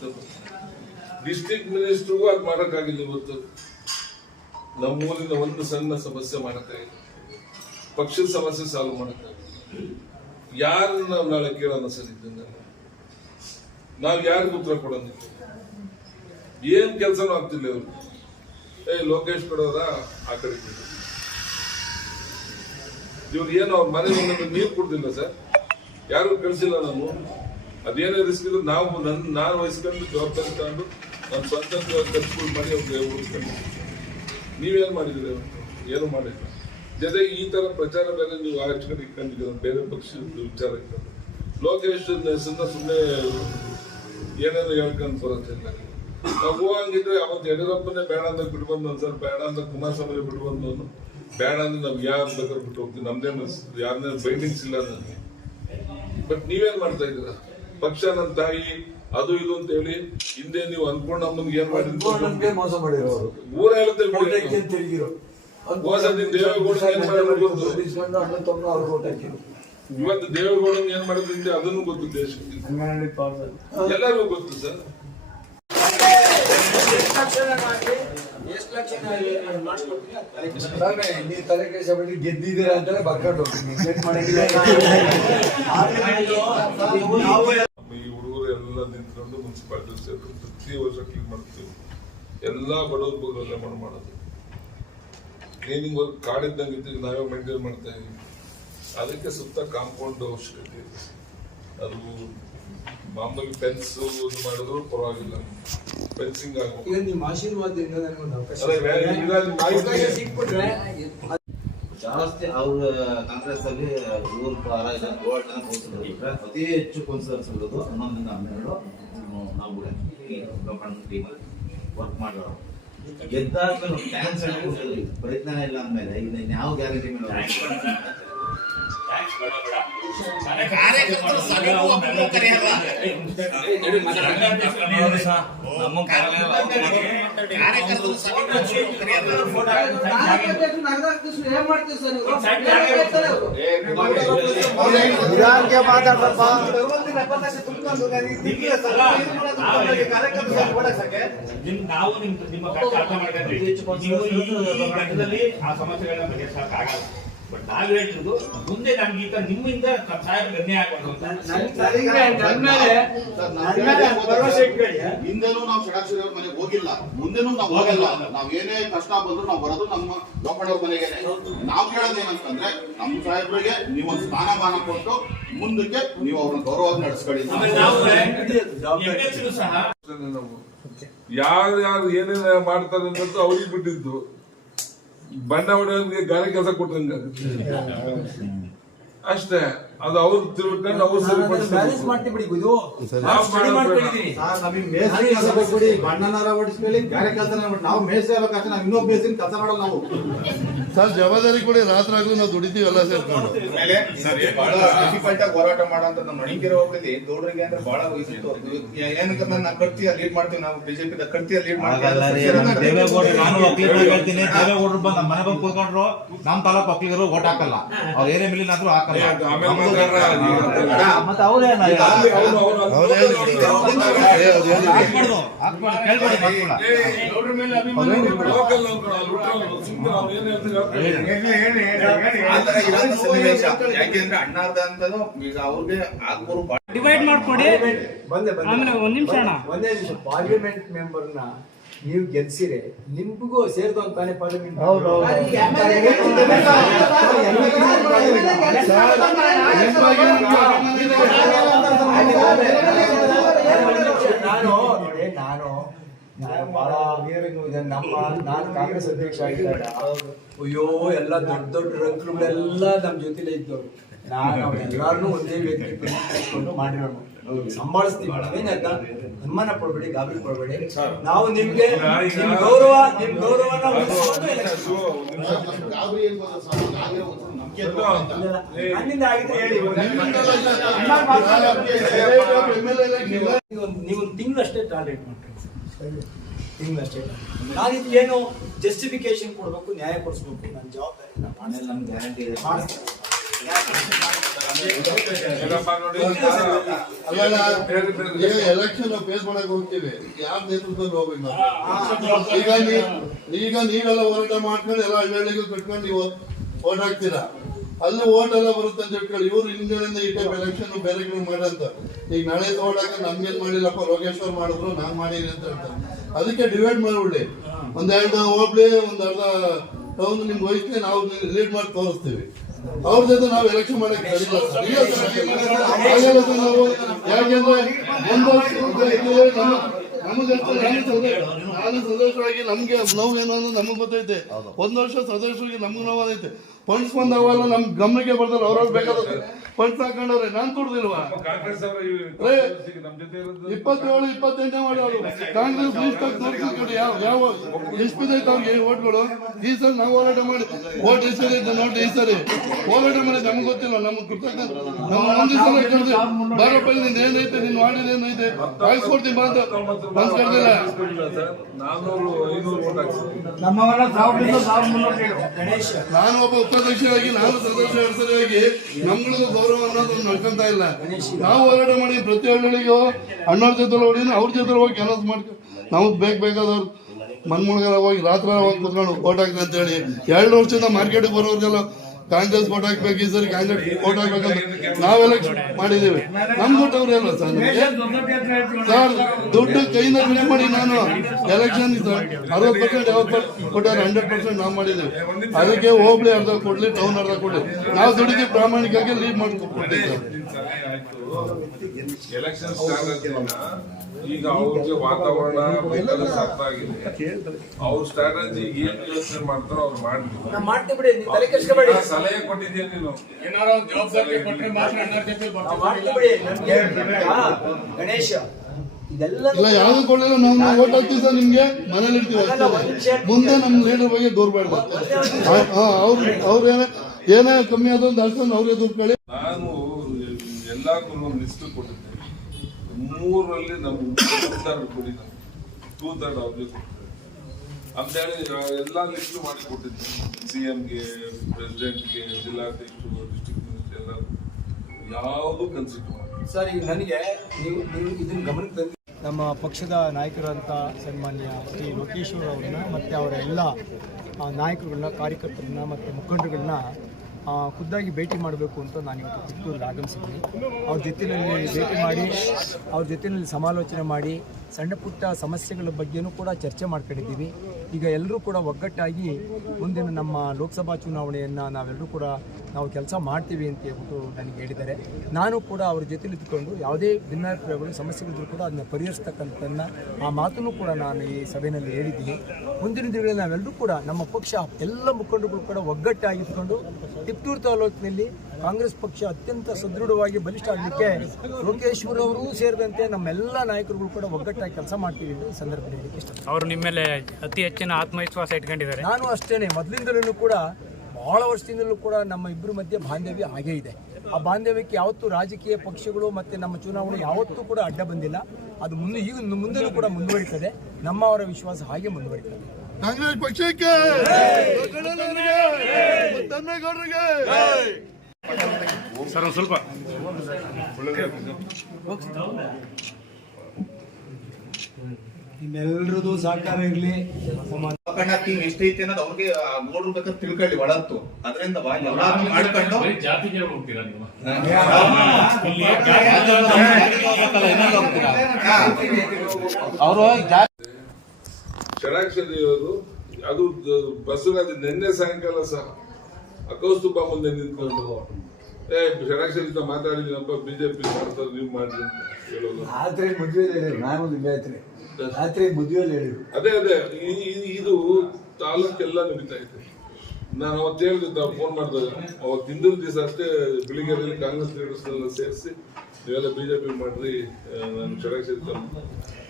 ಡಿಸ್ಟಿಕ್ ಮಿನಿಸ್ಟ್ರಿಗೂ ಅದು ಮಾಡೋಕ್ಕಾಗಿಲ್ಲ ಇವತ್ತು. ನಮ್ಮ ಊರಿನ ಒಂದು ಸಣ್ಣ ಸಮಸ್ಯೆ ಮಾಡುತ್ತೆ. ಪಕ್ಷದ ಸಮಸ್ಯೆ ಸಾಲ್ವ್ ಮಾಡುತ್ತೆ. ಯಾರನ್ನ ನಾವು ನಾಳೆ ಕೇಳೋಣ ಸರ್ ಇದನ್ನ? ನಾವು ಯಾರಿಗೂ ಉತ್ತರ ಕೊಡೋದಿಲ್ಲ. ಏನ್ ಕೆಲಸನೂ ಆಗ್ತಿಲ್ಲ ಇವರು. ಏ, ಲೋಕೇಶ್ ಕೊಡೋರ ಆ ಕಡೆ. ಇವ್ರು ಏನು ಅವ್ರ ಮನೆ ನೀರು ಕೊಡ್ತಿಲ್ಲ ಸರ್? ಯಾರು ಕಳ್ಸಿಲ್ಲ ನಾನು. ಅದೇನೇ ರಿಸ್ಕ್ ಇದ್ರು ನಾವು ನನ್ನ ನಾನು ವಹಿಸ್ಕೊಂಡು ಜವಾಬ್ದಾರಿ ತಗೊಂಡು ನನ್ನ ಸ್ವಂತ ಖರ್ಚುಗಳು ಮಾಡಿ ಅವ್ರಿಗೆ ಉಳಿಸ್ಕೊಂಡು ನೀವೇನ್ ಮಾಡಿದ್ರು ಏನು ಮಾಡಿಲ್ಲ. ಜೊತೆ ಈ ತರ ಪ್ರಚಾರ ಬೇರೆ ನೀವು ಆಲೋಚನೆ ಇಟ್ಕೊಂಡಿದ್ದೀರ ಬೇರೆ ಪಕ್ಷದ ವಿಚಾರ ಇಟ್ಕೊಂಡು ಲೋಕೇಶ್ ಹೆಸರನ್ನ ಸುಮ್ಮನೆ ಏನೇನು ಹೇಳ್ಕೊಂಡು ಬರೋದಿಲ್ಲ ನಾವು ಹಂಗಿದ್ರೆ ಅವತ್ತು ಯಡಿಯೂರಪ್ಪನೇ ಬೇಡ ಅಂತ ಬಿಟ್ಟು ಸರ್, ಬೇಡ ಅಂತ ಕುಮಾರಸ್ವಾಮಿ ಬಿಟ್ಟು ಬಂದವನು. ಬೇಡ ಅಂದ್ರೆ ನಾವು ಯಾರು ಬೇಕಾದ್ರೆ ಬಿಟ್ಟು ಹೋಗ್ತೀವಿ. ನಮ್ದೇನು ಯಾರನ್ನೇ ಬೈಂಡಿಂಗ್ಸ್ ಇಲ್ಲ ನನಗೆ ಬಟ್ ನೀವೇನು ಮಾಡ್ತಾ ಇದ್ದೀರಾ? ಪಕ್ಷ ನನ್ನ ತಾಯಿ ಅದು ಇದು ಅಂತ ಹೇಳಿ ಹಿಂದೆ ನೀವು ಅನ್ಕೊಂಡು ನಮ್ಮನ್ಗೆ ಏನ್ ಮಾಡಿದ್ರು ಮೋಸ ಮಾಡಿರೋರು. ಊರ ಹೇಳುತ್ತೆ. ಅಂತ ದೇವೇಗೌಡ ಏನ್. ಇವತ್ತು ದೇವೇಗೌಡ ಏನ್ ಮಾಡಿದ್ರೆ ಅದನ್ನು ಗೊತ್ತು ದೇಶಕ್ಕೆ ಎಲ್ಲರಿಗೂ ಗೊತ್ತು ಸರ್. ನೀವು ತಲೆ ಕೆಡಿಸ್ಕೊಂಡ್ಬಿಟ್ಟು ಗೆದ್ದಿದ್ದೀರಾ ಅಂತಾನೆ ಬರ್ಕೊಂಡು ಹೋಗ್ತೀನಿ. ಎಲ್ಲ ನಿಂತ್ಕೊಂಡು ಮುನ್ಸಿಪಾಲಿಟಿ ಸೇರ್ಕೊಂಡು ಪ್ರತಿ ವರ್ಷ ಕ್ಲೀನ್ ಮಾಡ್ತೀವಿ. ಎಲ್ಲಾ ಬಡವ್ರ ಬಗ್ಗೆ ಮಣ್ಣು ಮಾಡೋದು. ಕ್ಲೀನಿಂಗ್ ವರ್ಕ್ ಕಾಡಿದ್ದಂಗೆ ಇದ್ದು ನಾವೇ ಮೇಂಟೈನ್ ಮಾಡ್ತಾ ಇದ್ವಿ ಅದಕ್ಕೆ ಸುತ್ತ ಕಾಂಪೌಂಡ್ ಅವಶ್ಯಕತೆ ಇದೆ. ಅದು ಮಾಮೂಲಿ ಫೆನ್ಸ್ ಮಾಡಿದ್ರು ಪರವಾಗಿಲ್ಲ. ಫೆನ್ಸಿಂಗ್ ಆಗಬೇಕು. ಈಗ ನಿಮ್ಮ ಆಶೀರ್ವಾದದಿಂದ ನನಗೊಂದು ಅವಕಾಶ ಸಿಕ್ಬಿಟ್ರೆ ಜಾಸ್ತಿ ಅವ್ರ ಕಾಂಗ್ರೆಸ್ ಅಲ್ಲಿ ಊರು ಪಾರ ಇಲ್ಲ ಗೋಲ್ಡ್ ಅತಿ ಹೆಚ್ಚು ಕೌನ್ಸಿಲರ್ಸ್ ಇರೋದು ಹನ್ನೊಂದರಿಂದ ಹನ್ನೆರಡು. ನಾವು ಕೂಡ ಕಂಪೌಂಡ್ ಟೀಮಲ್ಲಿ ವರ್ಕ್ ಮಾಡೋರು. ಗೆದ್ದಾಗ ಪ್ರಯತ್ನ ಇಲ್ಲ ಅಂದ್ಮೇಲೆ. ಇನ್ನು ಯಾವ ಗ್ಯಾರಂಟಿ ಮೇಲೆ ಕಾರ್ಯಕರ್ತರು ಸಭೆಗೂ ಒಬ್ಬೊಬ್ರು ಕರೆಯಲ್ಲ ಕಾರ್ಯಕರ್ತರು ಸಭೆಗೂ ಒಬ್ಬೊಬ್ರು ಕರೆಯಲ್ಲ ನಿಧಾನಕ್ಕೆ ಮಾತಾಡ್ರಪ್ಪ ನಾವು ನಿಮ್ ನಿಮ್ಮ ಘಟ್ಟದಲ್ಲಿ ಆ ಸಮಸ್ಯೆಗಳನ್ನ ಬಗೆಹರಿಸಕ್ ಆಗಲ್ಲ ಬಟ್ ನಾವ್ ಮುಂದೆ ನಮ್ಗೆ ಈ ತರ ನಿಮ್ಮಿಂದ ಸಾಹೇಬ್ ಅಂತ. ಹಿಂದೆನೂ ನಾವು ಷಡಾಕ್ಷರಿ ಅವ್ರ ಮನೆಗೆ ಹೋಗಿಲ್ಲ. ಮುಂದೆನೂ ನಾವು ಹೋಗಲ್ಲ. ನಾವ್ ಏನೇ ಕಷ್ಟ ಬಂದ್ರು ನಾವು ಬರೋದು ನಮ್ಮ ಲೋಕಣ್ಣವ್ರ ಮನೆಗೆ. ನಾವು ಕೇಳೋದು ಏನಂತಂದ್ರೆ ನಮ್ಮ ಸಾಹೇಬ್ರಿಗೆ ನೀವು ಒಂದು ಸ್ಥಾನಮಾನ ಕೊಟ್ಟು ಮುಂದಕ್ಕೆ ನೀವು ಅವ್ರನ್ನ ಗೌರವ ನಡೆಸ್ಕೊಳ್ಳಿ. ಸಹ ಯಾರು ಯಾರು ಏನೇನು ಮಾಡ್ತಾರೆ ಅನ್ನೋದು ಅವ್ರಿಗೆ ಬಿಟ್ಟಿದ್ದು. ಹೊಡೆಯೋರಿಗೆ ಗಾರೆ ಕೆಲಸ ಕೊಟ್ಟಂಗ ಅಷ್ಟೇ. ಅದು ಅವ್ರು ತಿಳ್ಕೊಂಡು ಅವ್ರು ಬ್ಯಾಲೆನ್ಸ್ ಮಾಡ್ತೀವಿ ಬಿಡಿ ಇದು ನಾವ್ ನಾವು ಸ್ಟಡಿ ಮಾಡೋದು ಸರ್, ನಮಗೆ ಮೇಸ್ತ್ರಿ ಕೆಲಸ ಕೊಟ್ಬಿಡಿ ಬಣ್ಣನಾರ ಹೊಡಿಸ್ಕೊಳ್ಳಿ ಗಾರೆ ಕೆಲಸ ನಾವು ಮೇಸ್ತ್ರಿ ಆಗ್ಬೇಕಾದ್ರೆ ನಾವು ಇನ್ನೊಬ್ಬ ಮೇಸ್ತ್ರಿ ಕೆಲಸ ಮಾಡಲ್ಲ ನಾವು. ಸರ್ ಜವಾಬ್ದಾರಿ ಕೊಡಿ ರಾತ್ರಿ ಆಗ್ಲೂ ನಾವು ದುಡಿತೀವಿ ಎಲ್ಲ ಸೇರ್ಕೊಂಡು ಬಹಳ ಡಿಫಿಕಲ್ಟ್ ಆಗಿ ಹೋರಾಟ ಮಾಡೋಂತ ನಮ್ಮ ಮಣಿಕೆರೆ ಹೋಗ್ಲಿ ಗೌಡ್ರಿಗೆ ಅಂದ್ರೆ ಬಹಳ ವಹಿಸಿತ್ತು ಏನಕ್ಕಂದ್ರೆ ನಾನು ಕಟ್ತಿ ಲೀಡ್ ಮಾಡ್ತೀವಿ ನಾವು ಬಿಜೆಪಿ ಕಟ್ತಿ ಲೀಡ್ ಮಾಡ್ತೀವಿ ದೇವೇಗೌಡರು ನಾನು ಒಕ್ಕಲಿಗರು ಹೇಳ್ತೀನಿ ದೇವೇಗೌಡರು ಬಂದು ನಮ್ಮ ಮನೆ ಬಂದು ಕೂತ್ಕೊಂಡ್ರು ನಮ್ಮ ತಾಲೂಕು ಒಕ್ಕಲಿಗರು ಓಟ್ ಹಾಕಲ್ಲ. ಅವ್ರು ಏನೇ ಮಿಲಿನ ಆದ್ರೂ ಹಾಕಲ್ಲ ಯಾಕೆಂದ್ರೆ ಅಣ್ಣಾರ್ದ ಅಂತದ್ದು ಈಗ ಅವ್ರಿಗೆ ಡಿವೈಡ್ ಮಾಡ್ಕೊಡಿ ಆಮೇಲೆ ಒಂದ್ ನಿಮಿಷ ಅಣ್ಣ. ಒಂದೇ ನಿಮಿಷ ಪಾರ್ಲಿಮೆಂಟ್ ಮೆಂಬರ್ನ ನೀವು ಗೆಲ್ಸಿರೆ ನಿಮ್ಗೂ ಸೇರ್ದೊಂದು ಅಂತಾನೆ ಪಾರ್ಲಿಮೆಂಟ್ ನಾನು ನೋಡಿ ನಾನು ಬಹಳ ನಮ್ಮ ನಾನು ಕಾಂಗ್ರೆಸ್ ಅಧ್ಯಕ್ಷ ಆಗಿದ್ದಾಗ ಅಯ್ಯೋ ಎಲ್ಲ ದೊಡ್ಡ ದೊಡ್ಡ ರಂಕ್ರುಗಳೆಲ್ಲ ನಮ್ಮ ಜೊತೆಲೇ ಇದ್ದವ್ರು ನಾನು ಎಲ್ಲಾರನ್ನೂ ಒಂದೇ ವ್ಯಕ್ತಿ ಮಾಡಿರೋಣ ಸಂಭಾಳಿಸ್ತೀವಿ ಏನಾಯ್ತ ಅನುಮಾನ ಪಡ್ಬೇಡಿ ಗಾಬರಿ ಪಡ್ಬೇಡಿ ನಾವು ನಿಮ್ಗೆ ನಿಮ್ ಗೌರವ ನಿಮ್ ಗೌರವನ ನನ್ನಿಂದ ಆಗಿದೆ ಹೇಳಿ ನೀವೊಂದು ತಿಂಗಳಷ್ಟೇ ಟಾರ್ಗೆಟ್ ಮಾಡ್ರಿ ತಿಂಗಳಷ್ಟೇ ನಾನು ಇದು ಏನು ಜಸ್ಟಿಫಿಕೇಶನ್ ಕೊಡ್ಬೇಕು ನ್ಯಾಯ ಕೊಡಿಸ್ಬೇಕು ನನ್ನ ಜವಾಬ್ದಾರಿ ನಾನು ಆಮೇಲೆ ನಮ್ಗೆ ಗ್ಯಾರಂಟಿ ಇದೆ ಮಾಡಿಸ್ತೀನಿ ಎಲೆಕ್ಷನ್ ಫೇಸ್ ಮಾಡಕ್ ಹೋಗ್ತೀವಿ ಯಾರ ನೇತೃತ್ವದಲ್ಲಿ ಹೋಗ್ಬೇಕು ನಾವು? ಈಗ ಈಗ ನೀವೆಲ್ಲ ಹೋರಾಟ ಮಾಡ್ಕೊಂಡು ಎಲ್ಲ ಹಳ್ಳಿಗೂ ಕಟ್ಕೊಂಡು ನೀವು ಓಟ್ ಹಾಕ್ತೀರಾ ಅಲ್ಲಿ ಓಟ್ ಎಲ್ಲ ಬರುತ್ತೆ ಅಂತ ಇಟ್ಕೊಳ್ಳಿ ಇವ್ರು ಹಿಂದಿನಿಂದ ಈ ಟೈಪ್ ಎಲೆಕ್ಷನ್ ಬೇರೆ ಕಡೆ ಮಾಡಂತ ಈಗ ನಾಳೆ ತಗೊಂಡಾಗ ನಮ್ಗೇನ್ ಮಾಡಿಲ್ಲಪ್ಪ ಲೋಕೇಶ್ವರ್ ಮಾಡಿದ್ರು ನಾನ್ ಮಾಡಿರಿ ಅಂತ ಹೇಳ್ತಾರೆ ಅದಕ್ಕೆ ಡಿವೈಡ್ ಮಾಡ್ಬಿಡಿ ಒಂದ್ ಎರಡು ಹೋಗ್ಲಿ ಒಂದ್ ಅರ್ಧ ಟೌನ್ ನಿಮ್ಗೆ ವಹಿಸ್ಲಿ ನಾವು ಲೀಡ್ ಮಾಡಿ ತೋರಿಸ್ತೀವಿ ಅವ್ರ ಜೊತೆ ನಾವು ಎಲೆಕ್ಷನ್ ಮಾಡಕ್ ready ಇಲ್ಲ ಸರ್. ಇಲ್ಲ ಸರ್. ಆಗಲ್ಲ ಸರ್ ನಾವು ಯಾಕೆಂದ್ರೆ ಒಂದು ವರ್ಷ ಇದು ನಮ್ಮ- ನಮಗೆ ಅಷ್ಟೇ ನಾನು ಸದಸ್ಯ- ನಾನು. ಸದಸ್ಯರಾಗಿ ನಮ್ಗೆ ನೋವು ಏನು ಅನ್ನೋದು ನಮಗೆ ಗೊತ್ತೈತೆ. ಒಂದ್ ವರ್ಷ ಸದಸ್ಯರಿಗೆ ನಮ್ಗೆ ನೋವಾದೈತೆ ಫಂಡ್ಸ್ ಬಂದವಲ್ಲ ನಮ್ ಗಮನಕ್ಕೆ ಬರ್ತಾರೆ ಅವ್ರವ್ರು ಬೇಕಾದ್ರೆ ಫಂಡ್ಸ್ ಹಾಕೊಂಡವ್ರೆ ನಾನ್ ಕೊಡ್ದಿಲ್ವಾ? ಇಪ್ಪತ್ತೇಳು ಇಪ್ಪತ್ತೆಂಟನೇ ಮಾಡೋರು ಕಾಂಗ್ರೆಸ್ ಲೀಸ್ಟ್ ಯಾವ ಯಾವ ಎಷ್ಟು ಬಿದ್ದೈತೆ ಅವ್ರಿಗೆ ಓಟ್ಗಳು? ಈ ಸಲ ನಾವು ಹೋರಾಟ ಮಾಡಿ. ಓಟ್ ಈ ಸರಿ ಐತೆ ನೋಡಿ ಈ ಸರಿ. ಹೋರಾಟ ಮಾಡಿ ನಮ್ಗೆ ಗೊತ್ತಿಲ್ಲ ನಮ್ಗೆ ಕೃತಜ್ಞ ನಮ್ಮ ಒಂದ್ ಬಾರಪ್ಪ ನಿಂದ ಏನೈತೆ ನೀನ್ ಮಾಡಿದ ಏನೈತೆ ಕಾಯಿಸ್ಕೊಡ್ತೀನಿ ಬಾ ಅಂತ ನಾನು ಒಬ್ಬ ಉಪಾಧ್ಯಕ್ಷರಾಗಿ ನಾನು ಸದಸ್ಯರಾಗಿ ನಮ್ಗಳಿಗೂ ಗೌರವ ಅನ್ನೋದು ನಡ್ಕೊಂತ ಇಲ್ಲ. ನಾವು ಹೋರಾಟ ಮಾಡಿ ಪ್ರತಿ ಹಳ್ಳಿಗೂ ಅಣ್ಣವ್ರ ಜೊತೆ ಹೊಡಿ ಅವ್ರ ಜೊತೆ ಹೋಗಿ ಕೆಲಸ ಮಾಡ್ಕೊ ನಮಗ್ ಬೇಕ್ ಬೇಕಾದವ್ರು. ಮನ್ಮುಳ್ಗೆಲ್ಲ ಹೋಗಿ ರಾತ್ರಿ ಹೋಗಿ ಕುತ್ಕೊಂಡು ಓಟ್ ಹಾಕ್ರಿ ಅಂತ ಹೇಳಿ ಎರಡು ವರ್ಷದಿಂದ ಮಾರ್ಕೆಟ್ಗೆ ಬರೋರ್ಗೆಲ್ಲ ಕಾಂಗ್ರೆಸ್ ಓಟ್ ಹಾಕ್ಬೇಕು, ಈ ಸರಿ ಕಾಂಗ್ರೆಸ್ ಓಟ್ ಹಾಕ್ಬೇಕಂತ ನಾವೆಲ್ಲ ಮಾಡಿದ್ದೀವಿ. ನಮ್ ದುಡ್ಡು ಅವ್ರು ಇಲ್ಲ ಸರ್? ಸರ್, ದುಡ್ಡು ಕೈಯಿಂದ ಖರ್ಚು ಮಾಡಿ ನಾನು ಎಲೆಕ್ಷನ್ ಅರವತ್ತು ಪರ್ಸೆಂಟ್ ಯಾವತ್ತು ಕೊಟ್ಟಾರೆ ಹಂಡ್ರೆಡ್ ಪರ್ಸೆಂಟ್ ನಾವು ಮಾಡಿದ್ದೀವಿ. ಅದಕ್ಕೆ ಹೋಬಳಿ ಅರ್ಧ ಕೊಡ್ಲಿ ಟೌನ್ ಅರ್ಧ ಕೊಡ್ಲಿ. ನಾವು ದುಡ್ಡಿಗೆ ಪ್ರಾಮಾಣಿಕವಾಗಿ ಲೀಡ್ ಮಾಡ್ಕೊಟ್ಟಿದ್ದೀವಿ ಸರ್ ಈಗ ಅವ್ರಿಗೆ ವಾತಾವರಣ ಬೇಕಾದಷ್ಟು ಸಾಕಾಗಿದೆ ಆಗಿದೆ ಅವ್ರ ಸ್ಟ್ರಾಟಜಿ ಏನ್ ಯೋಚನೆ ಮಾಡ್ತಾರೋ ಅವ್ರು ಮಾಡ್ಲಿ. ಮಾಡ್ತೀವಿ ಬಿಡಿ ನೀವು ತಲೆ ಕೆಡಿಸ್ಕೋಬೇಡಿ ನಾ ಸಲಹೆ ಕೊಟ್ಟಿದ್ಯಾ ನೀನು. ಏನಾರ ಒಂದು ಜವಾಬ್ದಾರಿ ಕೊಟ್ಟರೆ ಮಾತ್ರ ಅಣ್ಣರ ಜೊತೆ ನಾವು ಮಾಡ್ತೀವಿ ಬಿಡಿ ನಮ್ಗೆ ಗಣೇಶ ಇದೆಲ್ಲ ಇಲ್ಲ ಯಾವ್ದು ಕೊಳ್ಳಿಲ್ಲ ನಾವು ನಾವು ಓಟ್ ಹಾಕ್ತೀವಿ ಸರ್ ನಿಮ್ಗೆ. ಮನೇಲಿ ಇರ್ತೀವಿ. ಮುಂದೆ ನಮ್ಮ ಲೀಡರ್ ಬಗ್ಗೆ ದೂರಬೇಡ ಅವ್ರು ಅವ್ರು ಏನೇ ಏನೇ ಕಮ್ಮಿ ಆದ್ರೆ ಅವ್ರಿಗೆ ಅಷ್ಟೊಂದು ಅವ್ರಿಗೆ ದೂರ್ಕೊಳ್ಳಿ ನಾನು ಎಲ್ಲಾರ್ಗು ಒಂದು ಲಿಸ್ಟ್ ಕೊಟ್ಟಿದ್ದೆ ಮೂರಲ್ಲಿ ನಮ್ಮ ಕೊಡಿ ನಮ್ಗೆ. ಟೂ ತರ್ಡ್ ಅವ್ರಿಗೆ ಅಂತೇಳಿ ಎಲ್ಲ ಲಿಸ್ಟ್ ಮಾಡಿ ಸಿ ಎಮ್ಗೆ ಪ್ರೆಸಿಡೆಂಟ್ಗೆ ಜಿಲ್ಲಾಧ್ಯಕ್ಷರು ಮಿನಿಸ್ಟರ್ ಎಲ್ಲ ಯಾವುದು ಕನ್ಸಿಡರ್ ಸರ್, ಈಗ ನನಗೆ ನೀವು ನೀವು ಇದನ್ನ ಗಮನಕ್ಕೆ ತಂದು ನಮ್ಮ ಪಕ್ಷದ ನಾಯಕರಂತ ಸನ್ಮಾನ್ಯ ಶ್ರೀ ಲೋಕೇಶ್ವರ್ ಅವ್ರನ್ನ ಮತ್ತು ಅವರ ಎಲ್ಲ ನಾಯಕರುಗಳನ್ನ, ಕಾರ್ಯಕರ್ತರನ್ನ ಮತ್ತು ಮುಖಂಡರುಗಳನ್ನ ಖುದ್ದಾಗಿ ಭೇಟಿ ಮಾಡಬೇಕು ಅಂತ ನಾನು ಇವತ್ತು ಕಿತ್ತೂರಿಗೆ ಆಗಮಿಸಿದ್ದೀನಿ. ಅವ್ರ ಜೊತೆಯಲ್ಲಿ ಭೇಟಿ ಮಾಡಿ, ಅವ್ರ ಜೊತೆಯಲ್ಲಿ ಸಮಾಲೋಚನೆ ಮಾಡಿ, ಸಣ್ಣ ಪುಟ್ಟ ಸಮಸ್ಯೆಗಳ ಬಗ್ಗೆನೂ ಕೂಡ ಚರ್ಚೆ ಮಾಡ್ಕೊಂಡಿದ್ದೀವಿ ಈಗ ಎಲ್ಲರೂ ಕೂಡ ಒಗ್ಗಟ್ಟಾಗಿ ಮುಂದಿನ ನಮ್ಮ ಲೋಕಸಭಾ ಚುನಾವಣೆಯನ್ನು ನಾವೆಲ್ಲರೂ ಕೂಡ ನಾವು ಕೆಲಸ ಮಾಡ್ತೀವಿ ಅಂತ ಹೇಳ್ಬಿಟ್ಟು ನನಗೆ ಹೇಳಿದ್ದಾರೆ. ನಾನು ಕೂಡ ಅವ್ರ ಜೊತೆಲಿ ಇದ್ದುಕೊಂಡು ಯಾವುದೇ ಭಿನ್ನಾಭಿಪ್ರಾಯಗಳು, ಸಮಸ್ಯೆಗಳಿದ್ರು ಕೂಡ ಅದನ್ನ ಪರಿಹರಿಸ್ತಕ್ಕಂಥದ್ದನ್ನ ಆ ಮಾತನ್ನು ಕೂಡ ನಾನು ಈ ಸಭೆಯಲ್ಲಿ ಹೇಳಿದ್ದೀನಿ. ಮುಂದಿನ ದಿನಗಳಲ್ಲಿ ನಾವೆಲ್ಲರೂ ಕೂಡ ನಮ್ಮ ಪಕ್ಷ, ಎಲ್ಲ ಮುಖಂಡರುಗಳು ಕೂಡ ಒಗ್ಗಟ್ಟಾಗಿದ್ಕೊಂಡು ತಿಪ್ಟೂರು ತಾಲೂಕಿನಲ್ಲಿ ಕಾಂಗ್ರೆಸ್ ಪಕ್ಷ ಅತ್ಯಂತ ಸದೃಢವಾಗಿ ಬಲಿಷ್ಠ ಆಗಲಿಕ್ಕೆ ಲೋಕೇಶ್ವರ್ ಅವರೂ ಸೇರಿದಂತೆ ನಮ್ಮೆಲ್ಲ ನಾಯಕರುಗಳು ಕೂಡ ಒಗ್ಗಟ್ಟಾಗಿ ಕೆಲಸ ಮಾಡ್ತೀವಿ ಅಂತ ಈ ಸಂದರ್ಭದಲ್ಲಿ ಇಷ್ಟ ಅವರು ನಿಮ್ಮ ಮೇಲೆ ಅತಿ ಹೆಚ್ಚಿನ ಆತ್ಮವಿಶ್ವಾಸ ಇಟ್ಕೊಂಡಿದ್ದಾರೆ. ನಾನು ಅಷ್ಟೇನೆ ಮೊದಲಿಂದಲೂ ಕೂಡ ಬಹಳ ವರ್ಷದಿಂದಲೂ ಕೂಡ ನಮ್ಮ ಇಬ್ಬರ ಮಧ್ಯೆ ಬಾಂಧವ್ಯ ಹಾಗೇ ಇದೆ. ಆ ಬಾಂಧವ್ಯಕ್ಕೆ ಯಾವತ್ತೂ ರಾಜಕೀಯ ಪಕ್ಷಗಳು ಮತ್ತು ನಮ್ಮ ಚುನಾವಣೆ ಯಾವತ್ತೂ ಕೂಡ ಅಡ್ಡ ಬಂದಿಲ್ಲ. ಅದು ಮುಂದೆ ಈಗ ಮುಂದೆನೂ ಕೂಡ ಮುಂದುವರಿತದೆ. ನಮ್ಮ ಅವರ ವಿಶ್ವಾಸ ಹಾಗೆ ಮುಂದುವರಿತದೆ. ಕಾಂಗ್ರೆಸ್ ಪಕ್ಷಕ್ಕೆ ಸರ್ ಒಂದು ಸ್ವಲ್ಪ ನಿಮ್ಮೆಲ್ಲರದು ಸಹಕಾರ ಇರಲಿ ಟೀಮ್ ಎಷ್ಟೈತಿ ಅನ್ನೋದು ಅವ್ರಿಗೆ ನೋಡ್ಬೇಕಾದ್ರೆ ತಿಳ್ಕೊಳ್ಳಿ ಒಳತ್ತು. ಅದರಿಂದ ಮಾಡ್ಕೊಂಡು. ಜಾತಿ ಹೋಗ್ತೀರಾ? ನೀವು ಅವರು ಷಡಾಕ್ಷರಿ ಅವರು ಅದು ಬಸ್ ಬಸವರಾಜ್ ನಿನ್ನೆ ಸಾಯಂಕಾಲ ಸಹ. ಅಕೌಸ್ತುಭ ಮುಂದೆ ನಿಂತ್ಕೊಂಡು ಏ ಷಡಾಕ್ಷರಿ ಮಾತಾಡಿದ್ದೀನಪ್ಪ ಬಿಜೆಪಿ ಮಾಡ್ತಾರೆ ನೀವು ಮಾಡ್ರಿ ಅಂತ ಹೇಳೋದು ರಾತ್ರಿ ಮದುವೆಯಲ್ಲಿ ಹೇಳಿದ್ರು ನಾನು ಲಿಂಗಾಯತ್ರಿ ರಾತ್ರಿ ಮದುವೆಯಲ್ಲಿ ಹೇಳಿದ್ರು. ಅದೇ ಅದೇ ಈ- ಈ- ಇದು ತಾಲೂಕೆಲ್ಲ ನಡೀತಾ ಇದೆ. ನಾನು ಅವತ್ತು ಹೇಳಿದ್ದೆ ಫೋನ್ ಮಾಡಿದಾಗ ಅವತ್ತು ಹಿಂದಿನ ದಿವಸ ಅಷ್ಟೇ ಬೆಳಿಗ್ಗೆ ಕಾಂಗ್ರೆಸ್ ಲೀಡರ್ಸ್ ಎಲ್ಲ ಸೇರಿಸಿ ನೀವೆಲ್ಲ ಬಿಜೆಪಿ ಮಾಡ್ರಿ ಆ, ನಾನು ಷಡಾಕ್ಷರಿ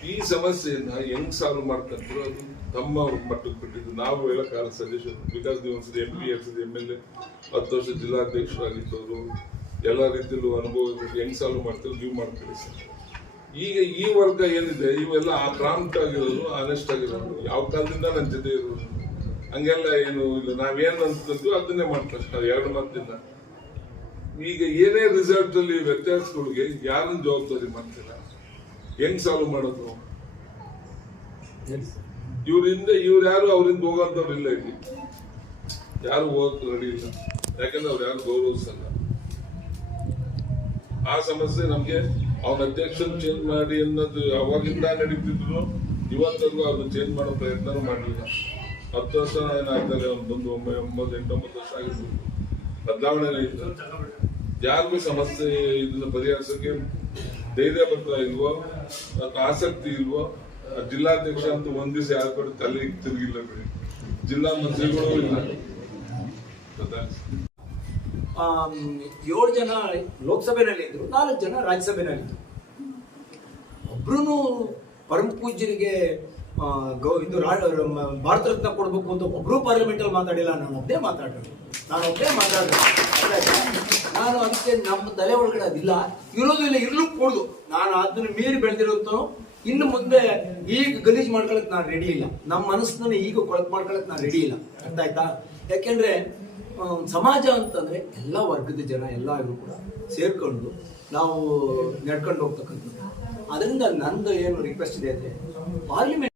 ಈ ಸಮಸ್ಯೆಯನ್ನ ಹೆಂಗ್ ಸಾಲ್ವ್ ಮಾಡ್ತಾರೆ ಅದು ತಮ್ಮ ಮಟ್ಟಕ್ಕೆ ಬಿಟ್ಟಿದ್ದು. ನಾವು ಹೇಳಕ್ಕಾಗಲ್ಲ ಸಜೆಷನ್ ಬಿಕಾಸ್ ನೀವು ಒಂದ್ಸರಿ M P M L A ಹತ್ತು ವರ್ಷ ಜಿಲ್ಲಾಧ್ಯಕ್ಷರಾಗಿದ್ದವರು. ಎಲ್ಲ ರೀತಿಯಲ್ಲೂ ಅನುಭವ ಹೆಂಗ್ ಸಾಲ್ವ್ ಮಾಡ್ತೀವಿ, ನೀವು ಮಾಡ್ತೀರಿ ಸರ್. ಈಗ ಈ ವರ್ಗ ಏನಿದೆ, ಇವೆಲ್ಲ ಆ ಪ್ರಾಂಪ್ಟ್ ಆಗಿರೋದು ಆನೆಸ್ಟ್ ಆಗಿರೋದು ಯಾವ ಕಾಲದಿಂದ ನನ್ನ ಜೊತೆ ಇರೋದು ಹಂಗೆಲ್ಲ ಏನು ಇಲ್ಲ. ನಾವೇನು ಅಂತಂದ್ವಿ, ಅದನ್ನೇ ಮಾಡ್ತಾರೆ ಎರಡು ಮಾತಿಲ್ಲ. ಈಗ ಏನೇ ರಿಸಲ್ಟ್ ಅಲ್ಲಿ ವ್ಯತ್ಯಾಸಗಳಿಗೆ ಯಾರನ್ನ ಜವಾಬ್ದಾರಿ ಮಾಡ್ತೀರ? ಹೆಂಗ್ ಸಾಲ್ವ್ ಮಾಡೋದು. ಇವ್ರಿಂದ ಇವ್ರು ಯಾರು ಅವರಿಂದ ಹೋಗೋಂಥವ್ರು ಇಲ್ಲ ಇಲ್ಲಿ. ಯಾರು ಹೋಗಕ್ ರೆಡಿ ಇಲ್ಲ. ಯಾಕಂದ್ರೆ ಅವ್ರು ಯಾರು ಗೌರವಿಸಲ್ಲ. ಆ ಸಮಸ್ಯೆ ನಮ್ಗೆ ಅವ್ರ ಅಧ್ಯಕ್ಷನ್ ಚೇಂಜ್ ಮಾಡಿ ಅನ್ನೋದು ಅವಾಗಿಂದ ನಡೀತಿದ್ರು ಇವತ್ತರೆಗೂ ಅದನ್ನ ಚೇಂಜ್ ಮಾಡೋ ಪ್ರಯತ್ನ ಮಾಡಲಿಲ್ಲ. ಹತ್ತು ವರ್ಷ ಏನಾಗ್ತಾರೆ ಅವ್ನು ಒಂಬೈ ಒಂಬತ್ತು ಎಂಟೊಂಬತ್ತು ವರ್ಷ ಆಗಿದ್ರು ಬದಲಾವಣೆ ಇತ್ತು ಯಾರಿಗೂ ಸಮಸ್ಯೆ ಇದನ್ನ ಪರಿಹರಿಸೋಕೆ ಧೈರ್ಯ ಬರ್ತಾ ಇಲ್ವೋ ಅಥವಾ ಆಸಕ್ತಿ ಇಲ್ವೋ ಜಿಲ್ಲಾಧ್ಯಕ್ಷ ಅಂತ ಒಂದ್ ದಿವಸ ಯಾರು ತಲೆ ತಿರುಗಿಲ್ಲ ಬಿಡಿ. ಜಿಲ್ಲಾ ಮಂತ್ರಿಗಳು ಇಲ್ಲ. ಏಳು ಜನ ಲೋಕಸಭೆನಲ್ಲಿ ಇದ್ರು, ನಾಲ್ಕು ಜನ ರಾಜ್ಯಸಭೆನಲ್ಲಿ ಇದ್ರು. ಒಬ್ರು ಪರಮ ಪೂಜ್ಯರಿಗೆ ಇದು ಭಾರತ ರತ್ನ ಕೊಡ್ಬೇಕು ಅಂತ ಒಬ್ರು ಪಾರ್ಲಿಮೆಂಟ್ ಅಲ್ಲಿ ಮಾತಾಡಿಲ್ಲ ನಾನು ಒಬ್ಬೇ ಮಾತಾಡೋದು. ನಾನು ಒಬ್ಬೇ ಮಾತಾಡೋದು ನಾನು ಅದಕ್ಕೆ ನಮ್ಮ ತಲೆ ಒಳಗಡೆ ಅದಿಲ್ಲ. ಇರೋದು ಇಲ್ಲ, ಇರ್ಲು ಕೊಡುದು. ನಾನು ಅದನ್ನ ಮೀರಿ ಬೆಳೆದಿರೋಂತ ಇನ್ನು ಮುಂದೆ ಈಗ ಗಲೀಜ್ ಮಾಡ್ಕೊಳಕ್ ನಾನು ರೆಡಿ ಇಲ್ಲ. ನಮ್ಮ ಮನಸ್ಸನ್ನ ಈಗ ಕೊಳಕ್ ಮಾಡ್ಕೊಳಕ್ ನಾನು ರೆಡಿ ಇಲ್ಲ. ಅರ್ಥ ಆಯ್ತಾ ಯಾಕೆಂದ್ರೆ ಸಮಾಜ ಅಂತಂದ್ರೆ ಎಲ್ಲ ವರ್ಗದ ಜನ ಎಲ್ಲರೂ ಕೂಡ ಸೇರ್ಕೊಂಡು ನಾವು ನಡ್ಕೊಂಡು ಹೋಗ್ತಕ್ಕಂಥದ್ದು. ಅದರಿಂದ ನಂದು ಏನು ರಿಕ್ವೆಸ್ಟ್ ಇದೆ ಅಂದ್ರೆ ಪಾರ್ಲಿಮೆಂಟ್